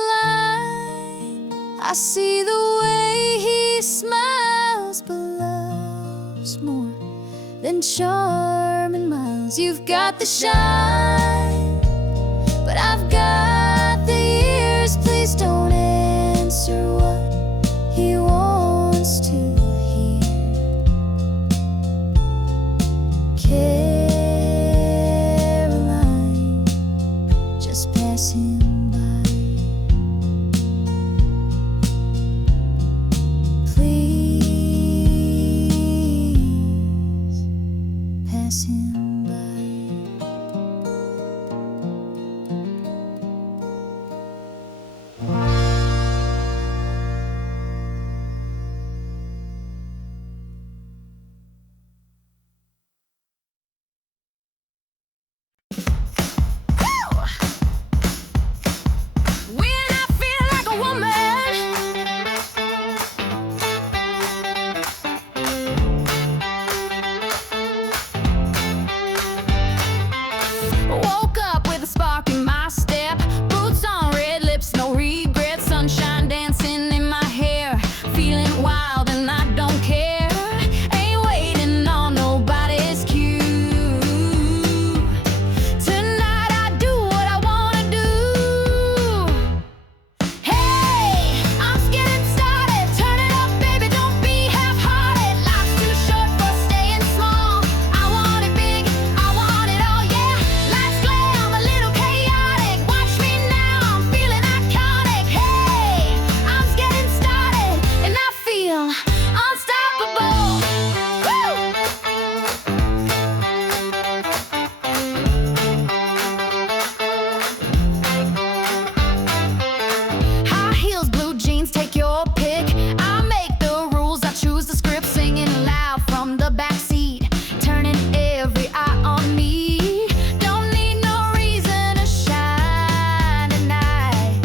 I see the way he smiles, but loves more than charm and miles. You've got the shine, but I've got the ears. Please don't answer what he wants to hear. Caroline, just pass him by. Please pass him by. When I feel like a woman, woke up with a spark in my step, boots on, red lips, no regrets, sunshine dancing in my hair, feeling wild and I don't care, ain't waiting on nobody's cue. Tonight I do what I wanna do. Hey, I'm just getting started, turn it up baby, don't be half-hearted. Life's too short for staying small, I want it big, I want it all, yeah. Life's glam, a little chaotic, watch me now, I'm feeling iconic. Hey, I'm just getting started, and I feel unstoppable. Woo! High heels, blue jeans, take your pick. I make the rules, I choose the script, singing loud from the backseat, turning every eye on me. Don't need no reason to shine tonight.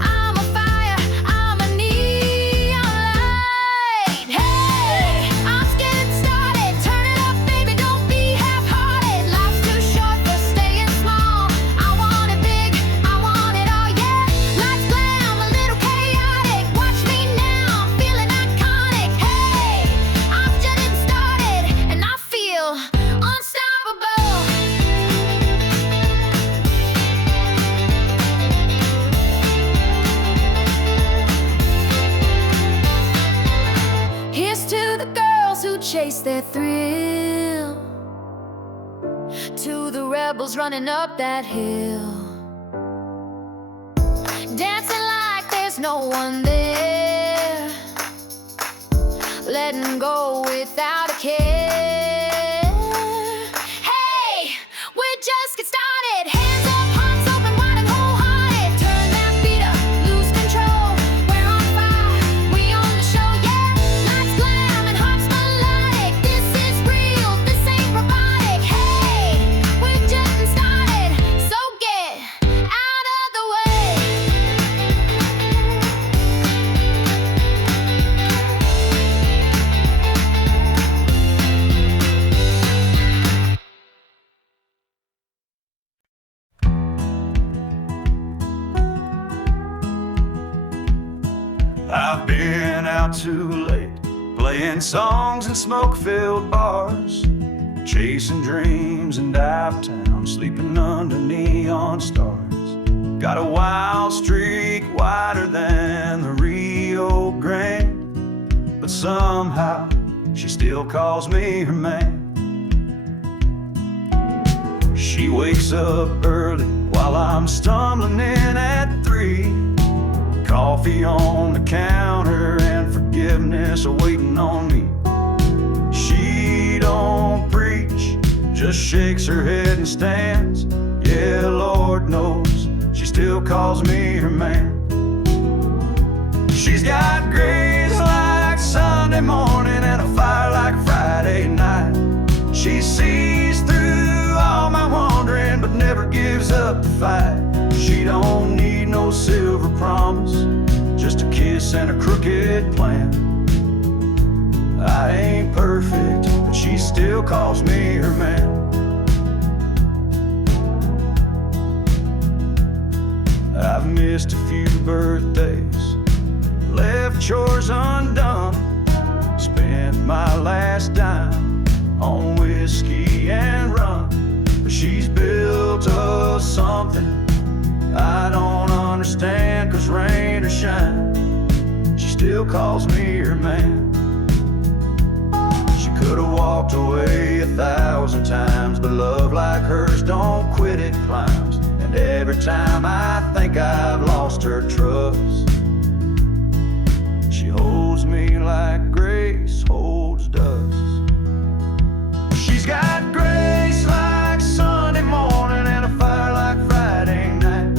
I'm a fire, I'm a neon light. Hey, I'm just getting started, turn it up baby, don't be half-hearted. Life's too short for staying small, I want it big, I want it all, yeah. Life's glam, a little chaotic, watch me now, I'm feeling iconic. Hey, I'm just getting started, and I feel unstoppable. Here's to the girls who chase their thrill, to the rebels running up that hill, dancing like there's no one there, letting go without a care. Hey, we're just getting started, hands up, hearts open wide and wholehearted. Turn that beat up, lose control, we're on fire, we on the show, yeah. Lights glam and hearts melodic, this is real, this ain't robotic. Hey, we're just getting started, so get out of the way. I've been out too late, playing songs in smoke-filled bars, chasing dreams in dive town, sleeping under neon stars. Got a wild streak wider than the Rio Grande, but somehow she still calls me her man. She wakes up early while I'm stumbling in at 3, coffee on the counter and forgiveness awaiting on me. She don't preach, just shakes her head and stands. Yeah, Lord knows, she still calls me her man. She's got grace like Sunday morning and a fire like Friday night. She sees through all my wandering but never gives up the fight. She don't need no silver promise, just a kiss and a crooked plan. I ain't perfect, but she still calls me her man. I've missed a few birthdays, left chores undone, spent my last dime on whiskey and rum. But she's built us something I don't understand, 'cause rain or shine, she still calls me her man. She could've walked away 1,000 times, but love like hers don't quit, it climbs. And every time I think I've lost her trust, she holds me like grace holds dust. She's got grace like Sunday morning and a fire like Friday night.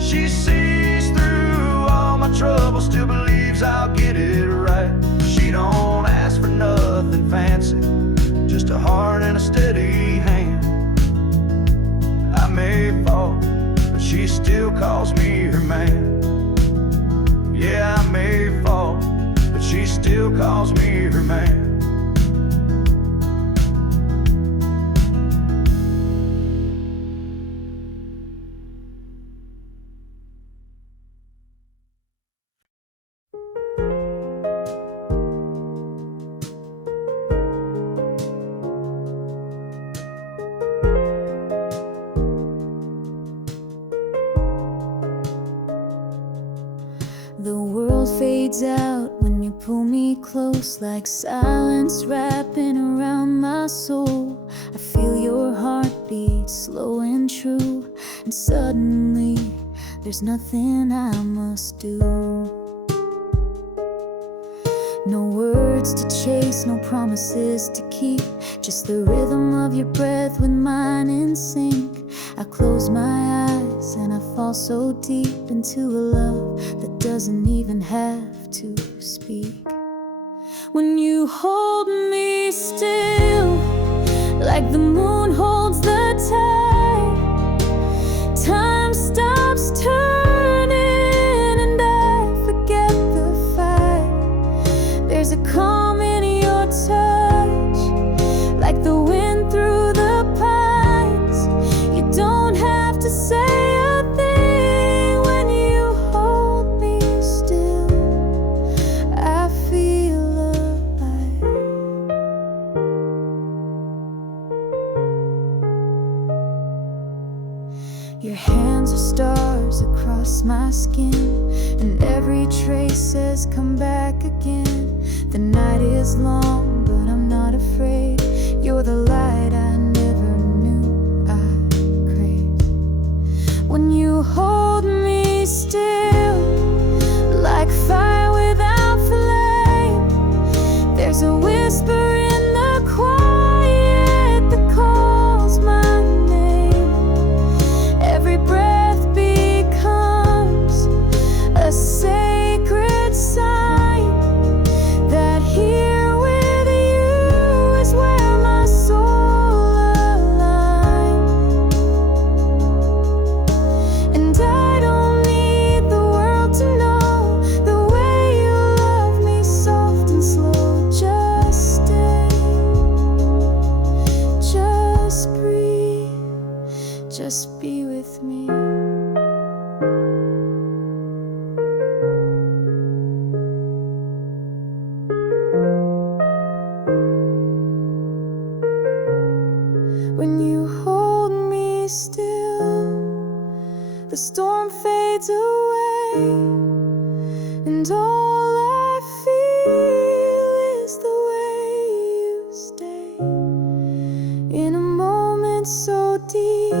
She sees through all my troubles, still believes I'll get it right. She don't ask for nothing fancy, just a heart and a steady hand. I may fall, but she still calls me her man. Yeah, I may fall, but she still calls me her man. The world fades out when you pull me close, like silence wrapping around my soul. I feel your heartbeat slow and true, and suddenly there's nothing I must do. No words to chase, no promises to keep, just the rhythm of your breath with mine in sync. I close my eyes and I fall so deep into a love that doesn't even have to speak. When you hold me still, like the moon holds the tide, time stops turning and I forget the fight. There's a calm in your touch, like the wind through the pines. You don't have to say a thing when you hold me still. I feel alive. Your hands are stars across my skin, and every trace says come back again. The night is long, but I'm not afraid. You're the light I never knew I craved. When you hold me still, like fire without flame, there's a whisper in the quiet that calls my name. Every breath becomes a sacred sign that here with you is where my soul aligns. And I don't need the world to know the way you love me, soft and slow. Just stay, just breathe, just be with me. When you hold me still, the storm fades away, and all I feel is the way you stay. In a moment so deep,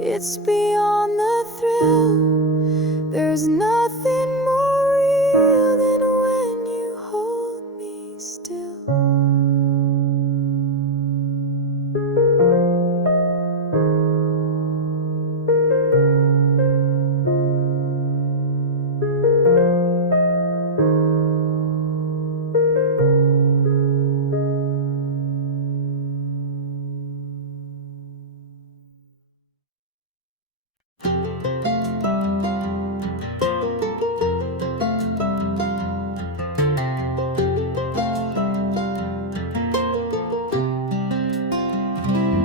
it's beyond the thrill. There's nothing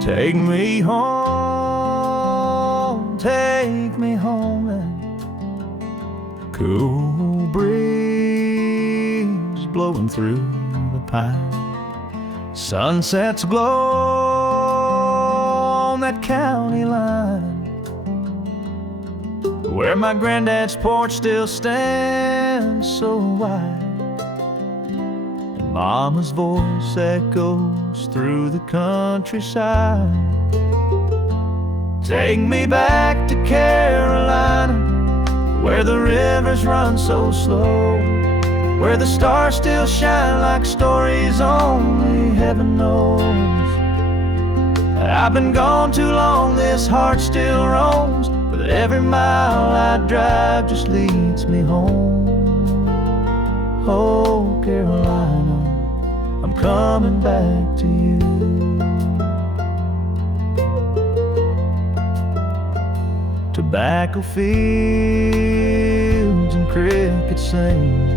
Take me home, take me home, and cool breeze blowing through the pine. Sunsets glow on that county line, where my granddad's porch still stands so wide, and Mama's voice echoes through the countryside. Take me back to Carolina, where the rivers run so slow, where the stars still shine like stories only heaven knows. I've been gone too long, this heart still roams, but every mile I drive just leads me home. Oh, Carolina, I'm coming back to you. Tobacco fields and crickets sing,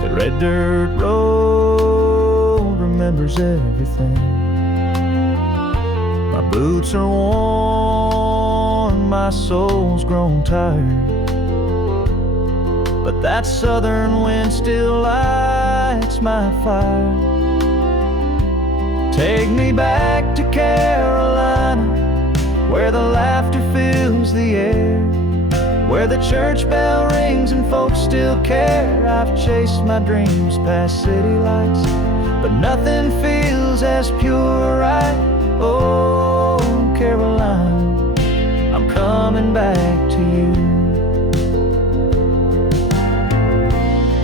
that red dirt road remembers everything. My boots are worn, my soul's grown tired, but that southern wind still lights my fire. Take me back to Carolina, where the laughter fills the air, where the church bell rings and folks still care. I've chased my dreams past city lights, but nothing feels as pure right. Oh, Caroline, I'm coming back to you.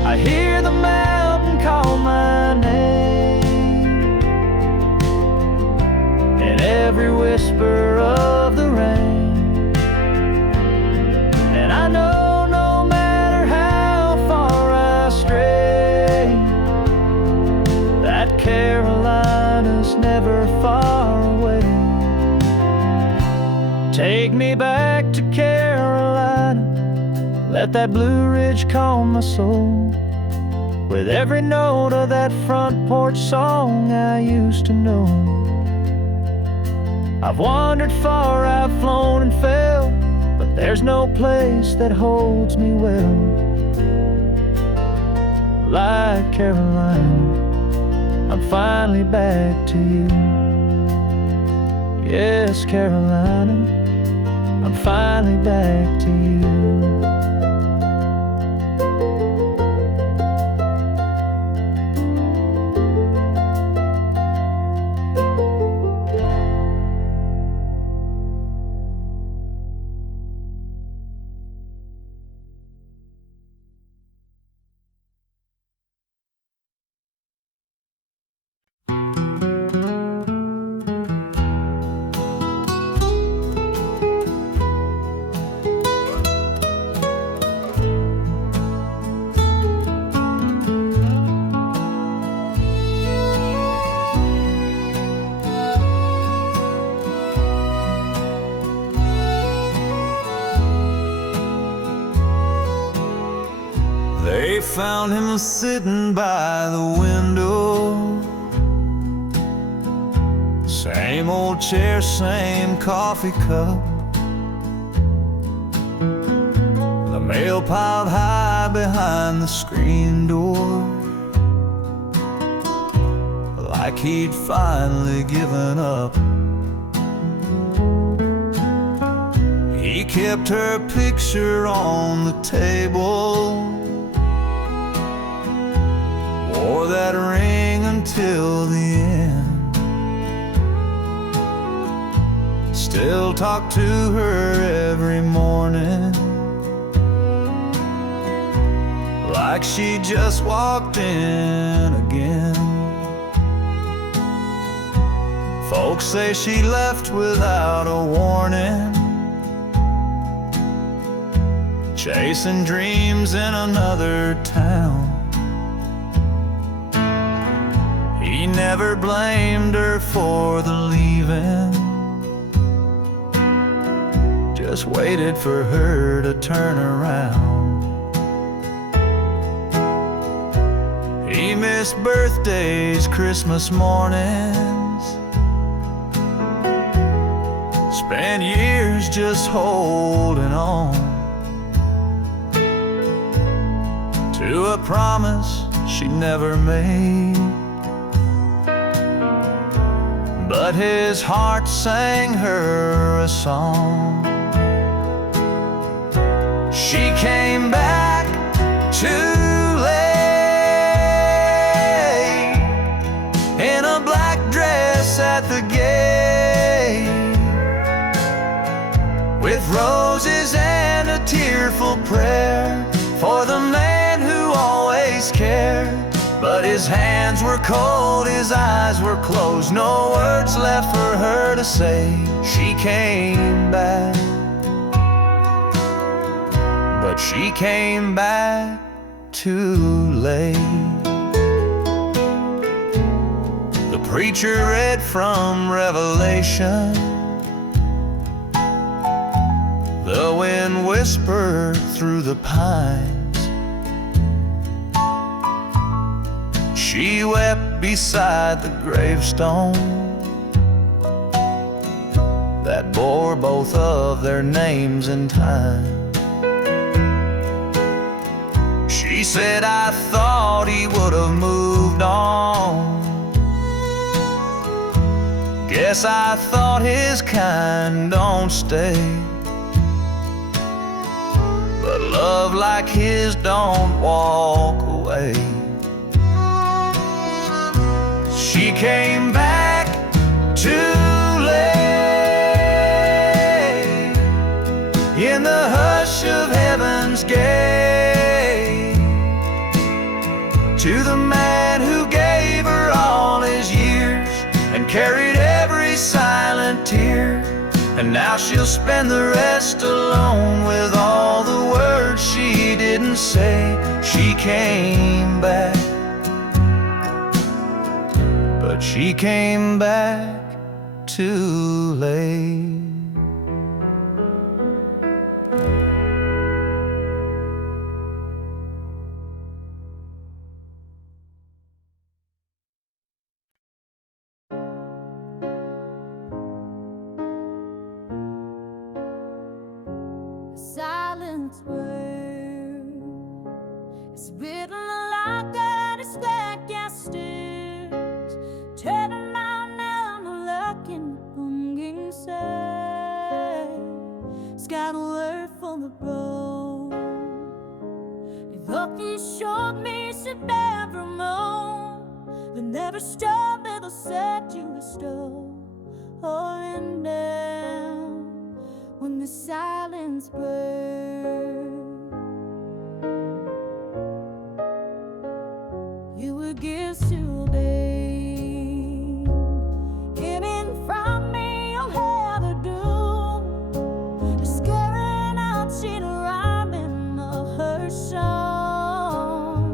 I hear the mountain call my name, and every whisper of the rain, and I know no matter how far I stray, that Carolina's never far away. Take me back to Carolina, let that Blue Ridge calm my soul, with every note of that front porch song I used to know. I've wandered far, I've flown and fell, but there's no place that holds me well like Carolina. I'm finally back to you. Yes, Carolina, I'm finally back to you. They found him sitting by the window, same old chair, same coffee cup, the mail piled high behind the screen door, like he'd finally given up. He kept her picture on the table, wore that ring until the end, still talked to her every morning, like she just walked in again. Folks say she left without a warning, chasing dreams in another town. He never blamed her for the leaving, just waited for her to turn around. He missed birthdays, Christmas mornings, Spent years just holding on to a promise she never made. But his heart sang her a song. She came back too late in a black dress at the gate, with roses and a tearful prayer for the man who always cared. But his hands were cold, his eyes were closed, no words left for her to say. She came back, but she came back too late. The preacher read from Revelation. The wind whispered through the pines. She wept beside the gravestone that bore both of their names in time. She said, I thought he would have moved on. Guess I thought his kind don't stay. But love like his don't walk away. She came back too late in the hush of heaven's gate, to the man who gave her all his years and carried every silent tear. And now she'll spend the rest alone with all the words she didn't say. She came back, but she came back too late. Silence word is written like that. It's like gas stairs, turning round and looking on the inside. It's got a word for the road. You've often showed me some never moan. They never stopped, never said you were still holding down. When the silence burned, you were gifts to obey. Hidden from me, you'll have a doom. Scaring out, she'd rhyme in her song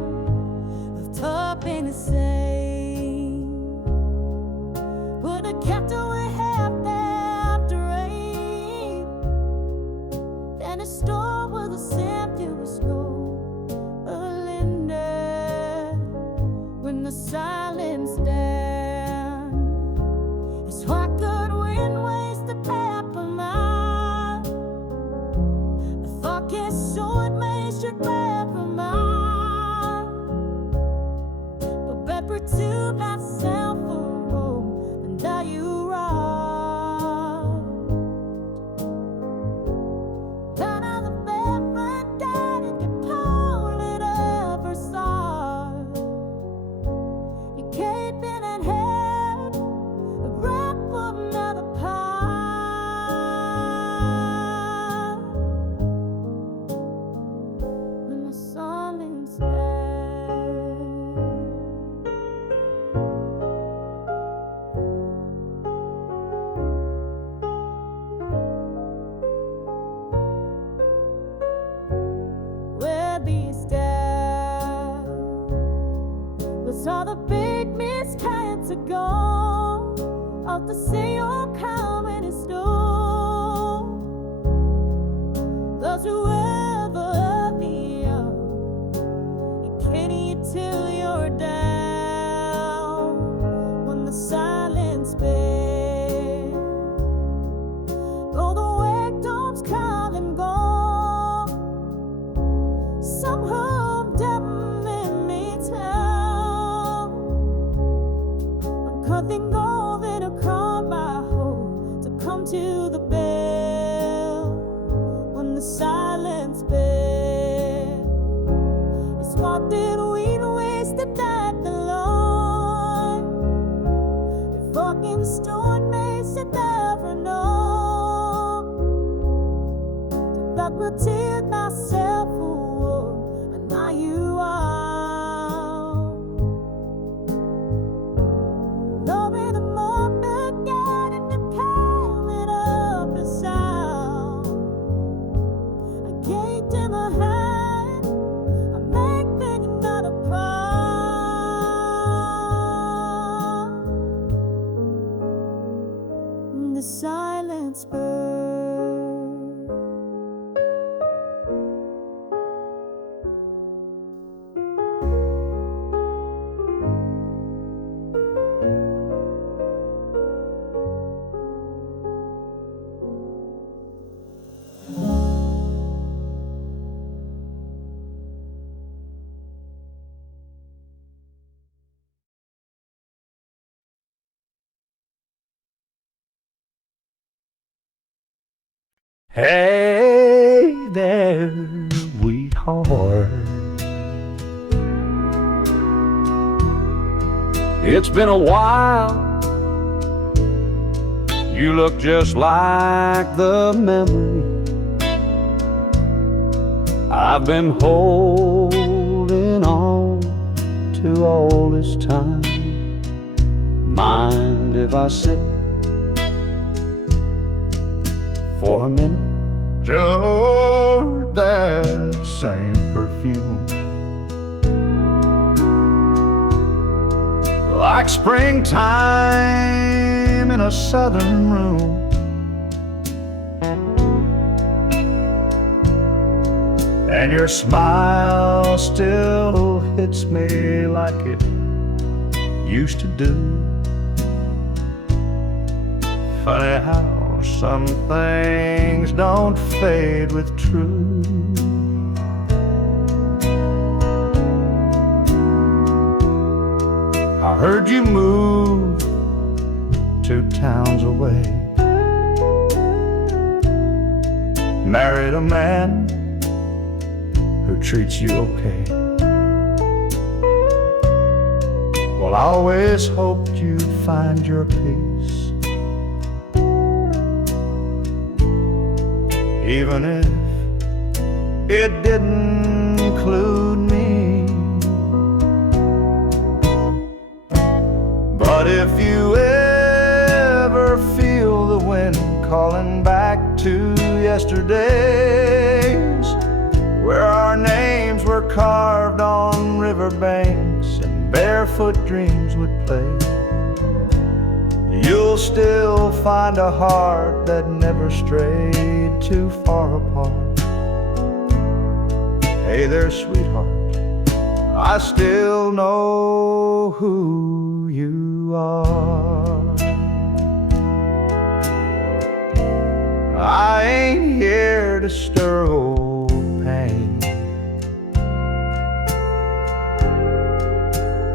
of top and the same. Would have kept away half after rain. And a store with a sand you was rolling down. When the silence down, it's what good wind waste the paper mine. The thought is so it may should never mind. But better to myself a room than that you saw the big mistakes ago of the sea you're coming in storm. Those who ever feel you can't eat till you're down. When the silence bends, silence spell. It's what did we wasted that alone? The fucking stone makes it never know. That will tear myself away, and now you are loving the moment, getting them coming up and sound. I gave them a hand, I make them not a proud. The silence burns. Hey there, sweetheart. It's been a while. You look just like the memory I've been holding on to all this time. Mind if I sit for a minute? Just that same perfume, like springtime in a southern room. And your smile still hits me like it used to do. Funny how some things don't fade with truth. I heard you moved 2 towns away, married a man who treats you okay. Well, I always hoped you'd find your peace, even if it didn't include me. But if you ever feel the wind calling back to yesterdays, where our names were carved on riverbanks and barefoot dreams would play, you'll still find a heart that never strayed too far apart. Hey there, sweetheart, I still know who you are. I ain't here to stir old pain,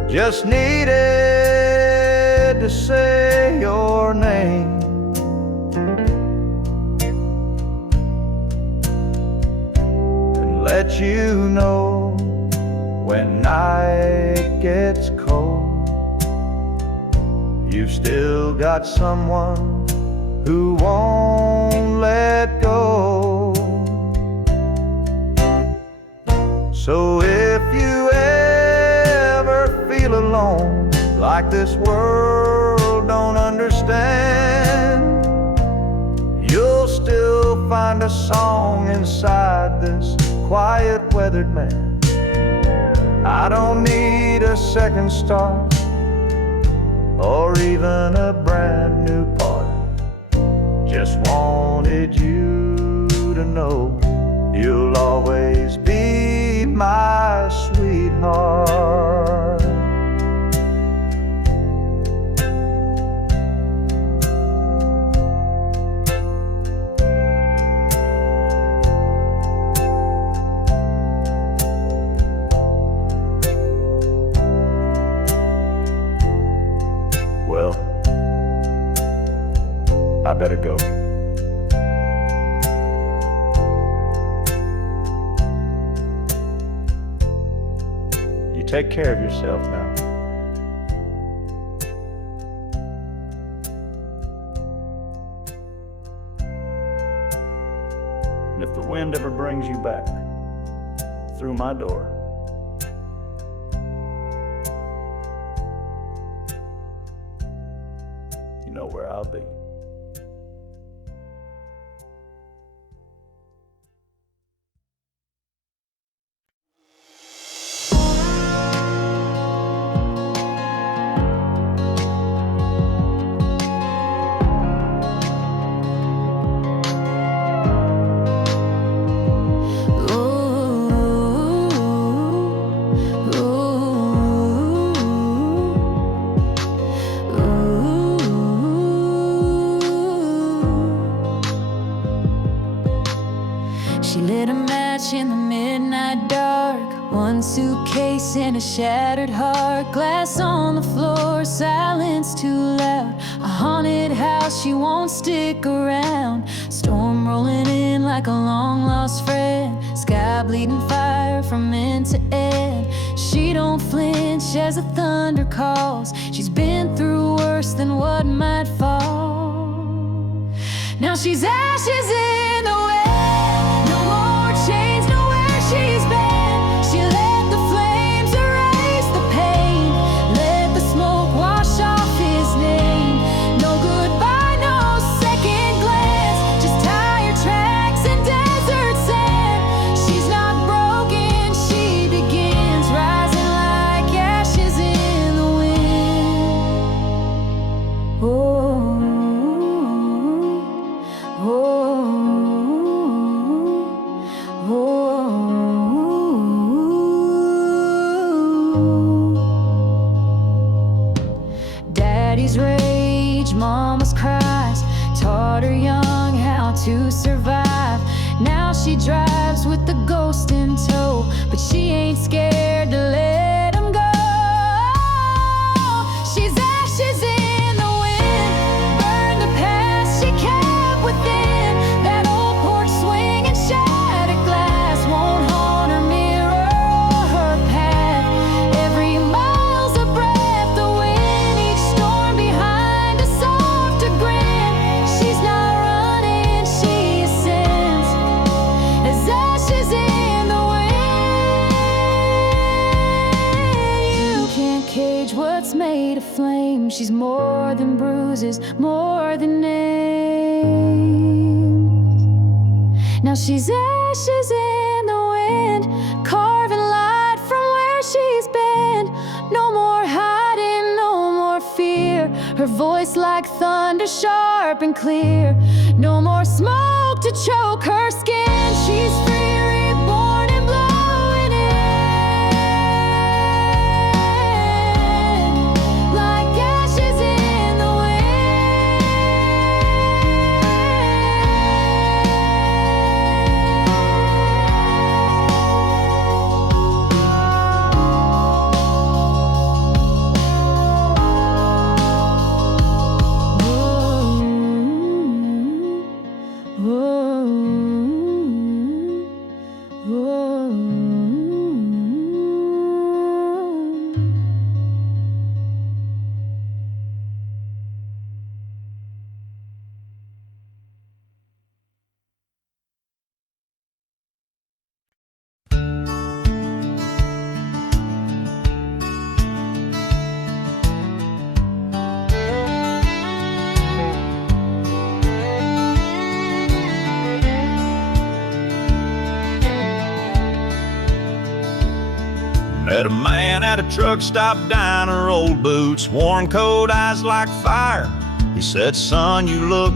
just needed to say your name. Let you know when night gets cold, you've still got someone who won't let go. So if you ever feel alone, like this world don't understand, you'll still find a song inside this quiet weathered man. I don't need a second start or even a brand new part. Just wanted you to know you'll always be my sweetheart. Well, I better go. take care of yourself now. And if the wind ever brings you back through my door, you know where I'll be. She lit a match in the midnight dark, one suitcase and a shattered heart, glass on the floor, silence too loud, a haunted house, she won't stick around, storm rolling in like a long-lost friend, sky bleeding fire from end to end. She don't flinch as the thunder calls, she's been through worse than what might fall. Now she's ashes in the wind. She's been, she let the flames erase the pain, let the smoke wash off his name. No goodbye, no second glance, just tire tracks and desert sand. She's not broken, she begins, rising like ashes in the wind. Oh, oh, oh. Daddy's rage, mama's cries, taught her young how to survive. Now she drives with the ghost in tow, but she ain't scared to let him go. She's ashes in the wind, burn the past she kept within. That old porch swing and shattered glass won't haunt her mirror or her path. Every mile's a breath away, each storm behind a softer grin. She's not running, she ascends as ashes in the wind. You can't cage what's made of flame. She's more than bruises, more than names. Now she's ashes in the wind, carving light from where she's been. No more hiding, no more fear. Her voice like thunder, sharp and clear. No more smoke to choke her skin. She's free, reborn and blowing in like ashes in the Met a man at a truck stop diner, old boots, worn coat, eyes like fire. He said, son, you look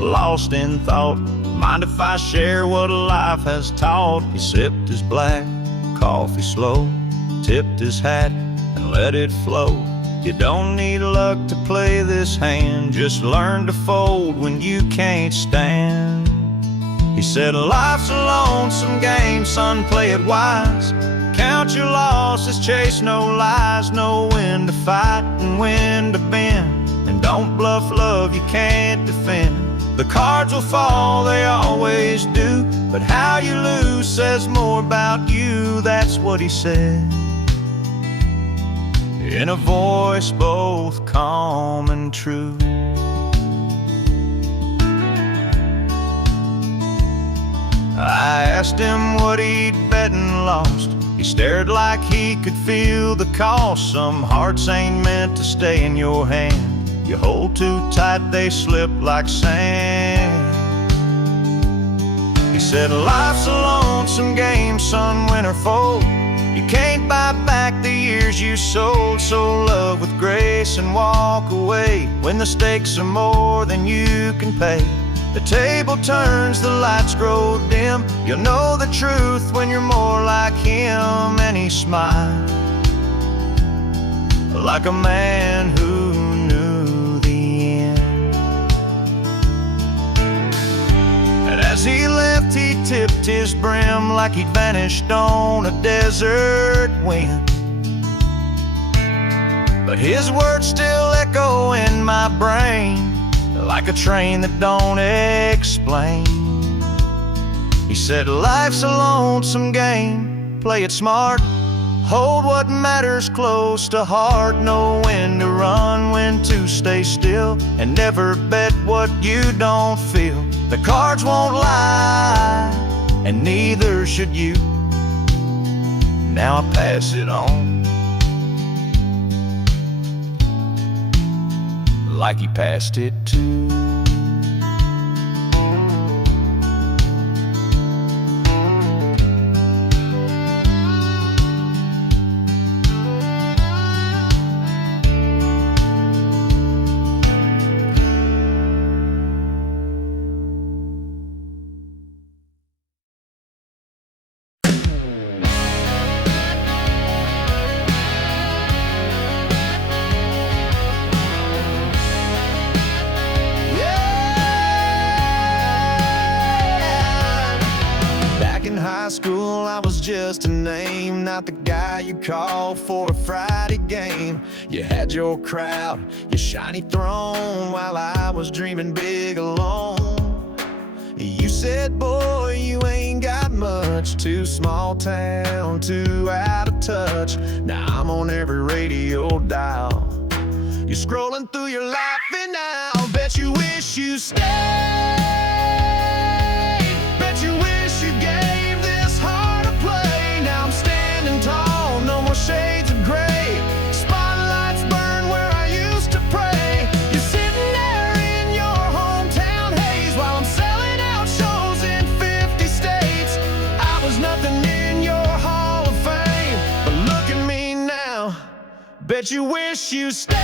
lost in thought. Mind if I share what life has taught? He sipped his black coffee slow, tipped his hat and let it flow. You don't need luck to play this hand, just learn to fold when you can't stand. He said, life's a lonesome game, son, play it wise. Count your losses, chase no lies. Know when to fight and when to bend, and don't bluff love you can't defend. The cards will fall, they always do, but how you lose says more about you. That's what he said. in a voice both calm and true. I asked him what he'd bet and lost. He stared like he could feel the cost. Some hearts ain't meant to stay in your hand. You hold too tight, they slip like sand. He said, life's a lonesome game, son, win or fold. You can't buy back the years you sold. So love with grace and walk away when the stakes are more than you can pay. The table turns, the lights grow dim. You'll know the truth when you're more like him. And he smiled like a man who knew the end. And as he left, he tipped his brim like he'd vanished on a desert wind. But his words still echo in my brain like a train that don't explain. He said, life's a lonesome game, play it smart. Hold what matters close to heart. Know when to run, when to stay still, and never bet what you don't feel. The cards won't lie, and neither should you. Now I pass it on like he passed it too. School, I was just a name, not the guy you call for a Friday game. You had your crowd, your shiny throne, while I was dreaming big alone. You said, boy, you ain't got much, too small town, too out of touch. Now I'm on every radio dial. You're scrolling through your life and now bet you wish you stayed. Bet you wish you gave shades of gray. Spotlights burn where I used to pray. You're sitting there in your hometown haze while I'm selling out shows in 50 states. I was nothing in your Hall of Fame, but look at me now. Bet you wish you stayed.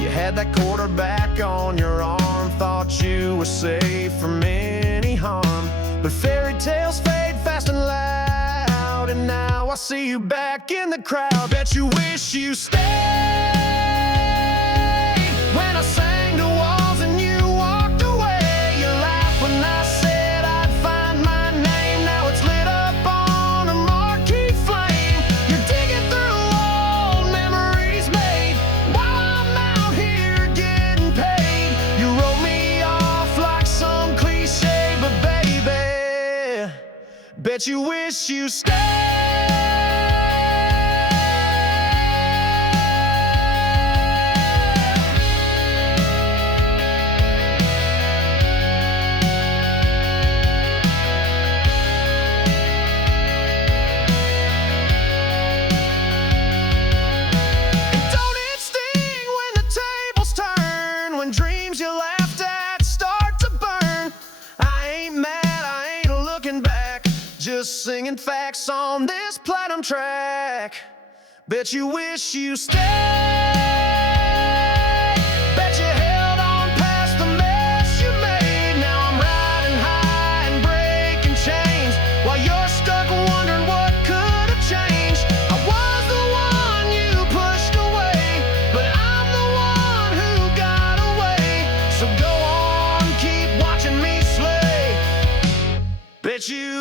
You had that quarterback on your arm, thought you were safe from any harm. But fairy tales fade fast and loud, and now I see you back in the crowd. Bet you wish you stayed when I sang to walls and you walked away. You laughed when I said I'd find my name. Now it's lit up on a marquee flame. You're digging through old memories made while I'm out here getting paid. You wrote me off like some cliche, but baby, bet you wish you stayed. Just singing facts on this platinum track. Bet you wish you stayed. Bet you held on past the mess you made. Now I'm riding high and breaking chains while you're stuck wondering what could have changed. I was the one you pushed away, but I'm the one who got away. So go on, keep watching me slay. Bet you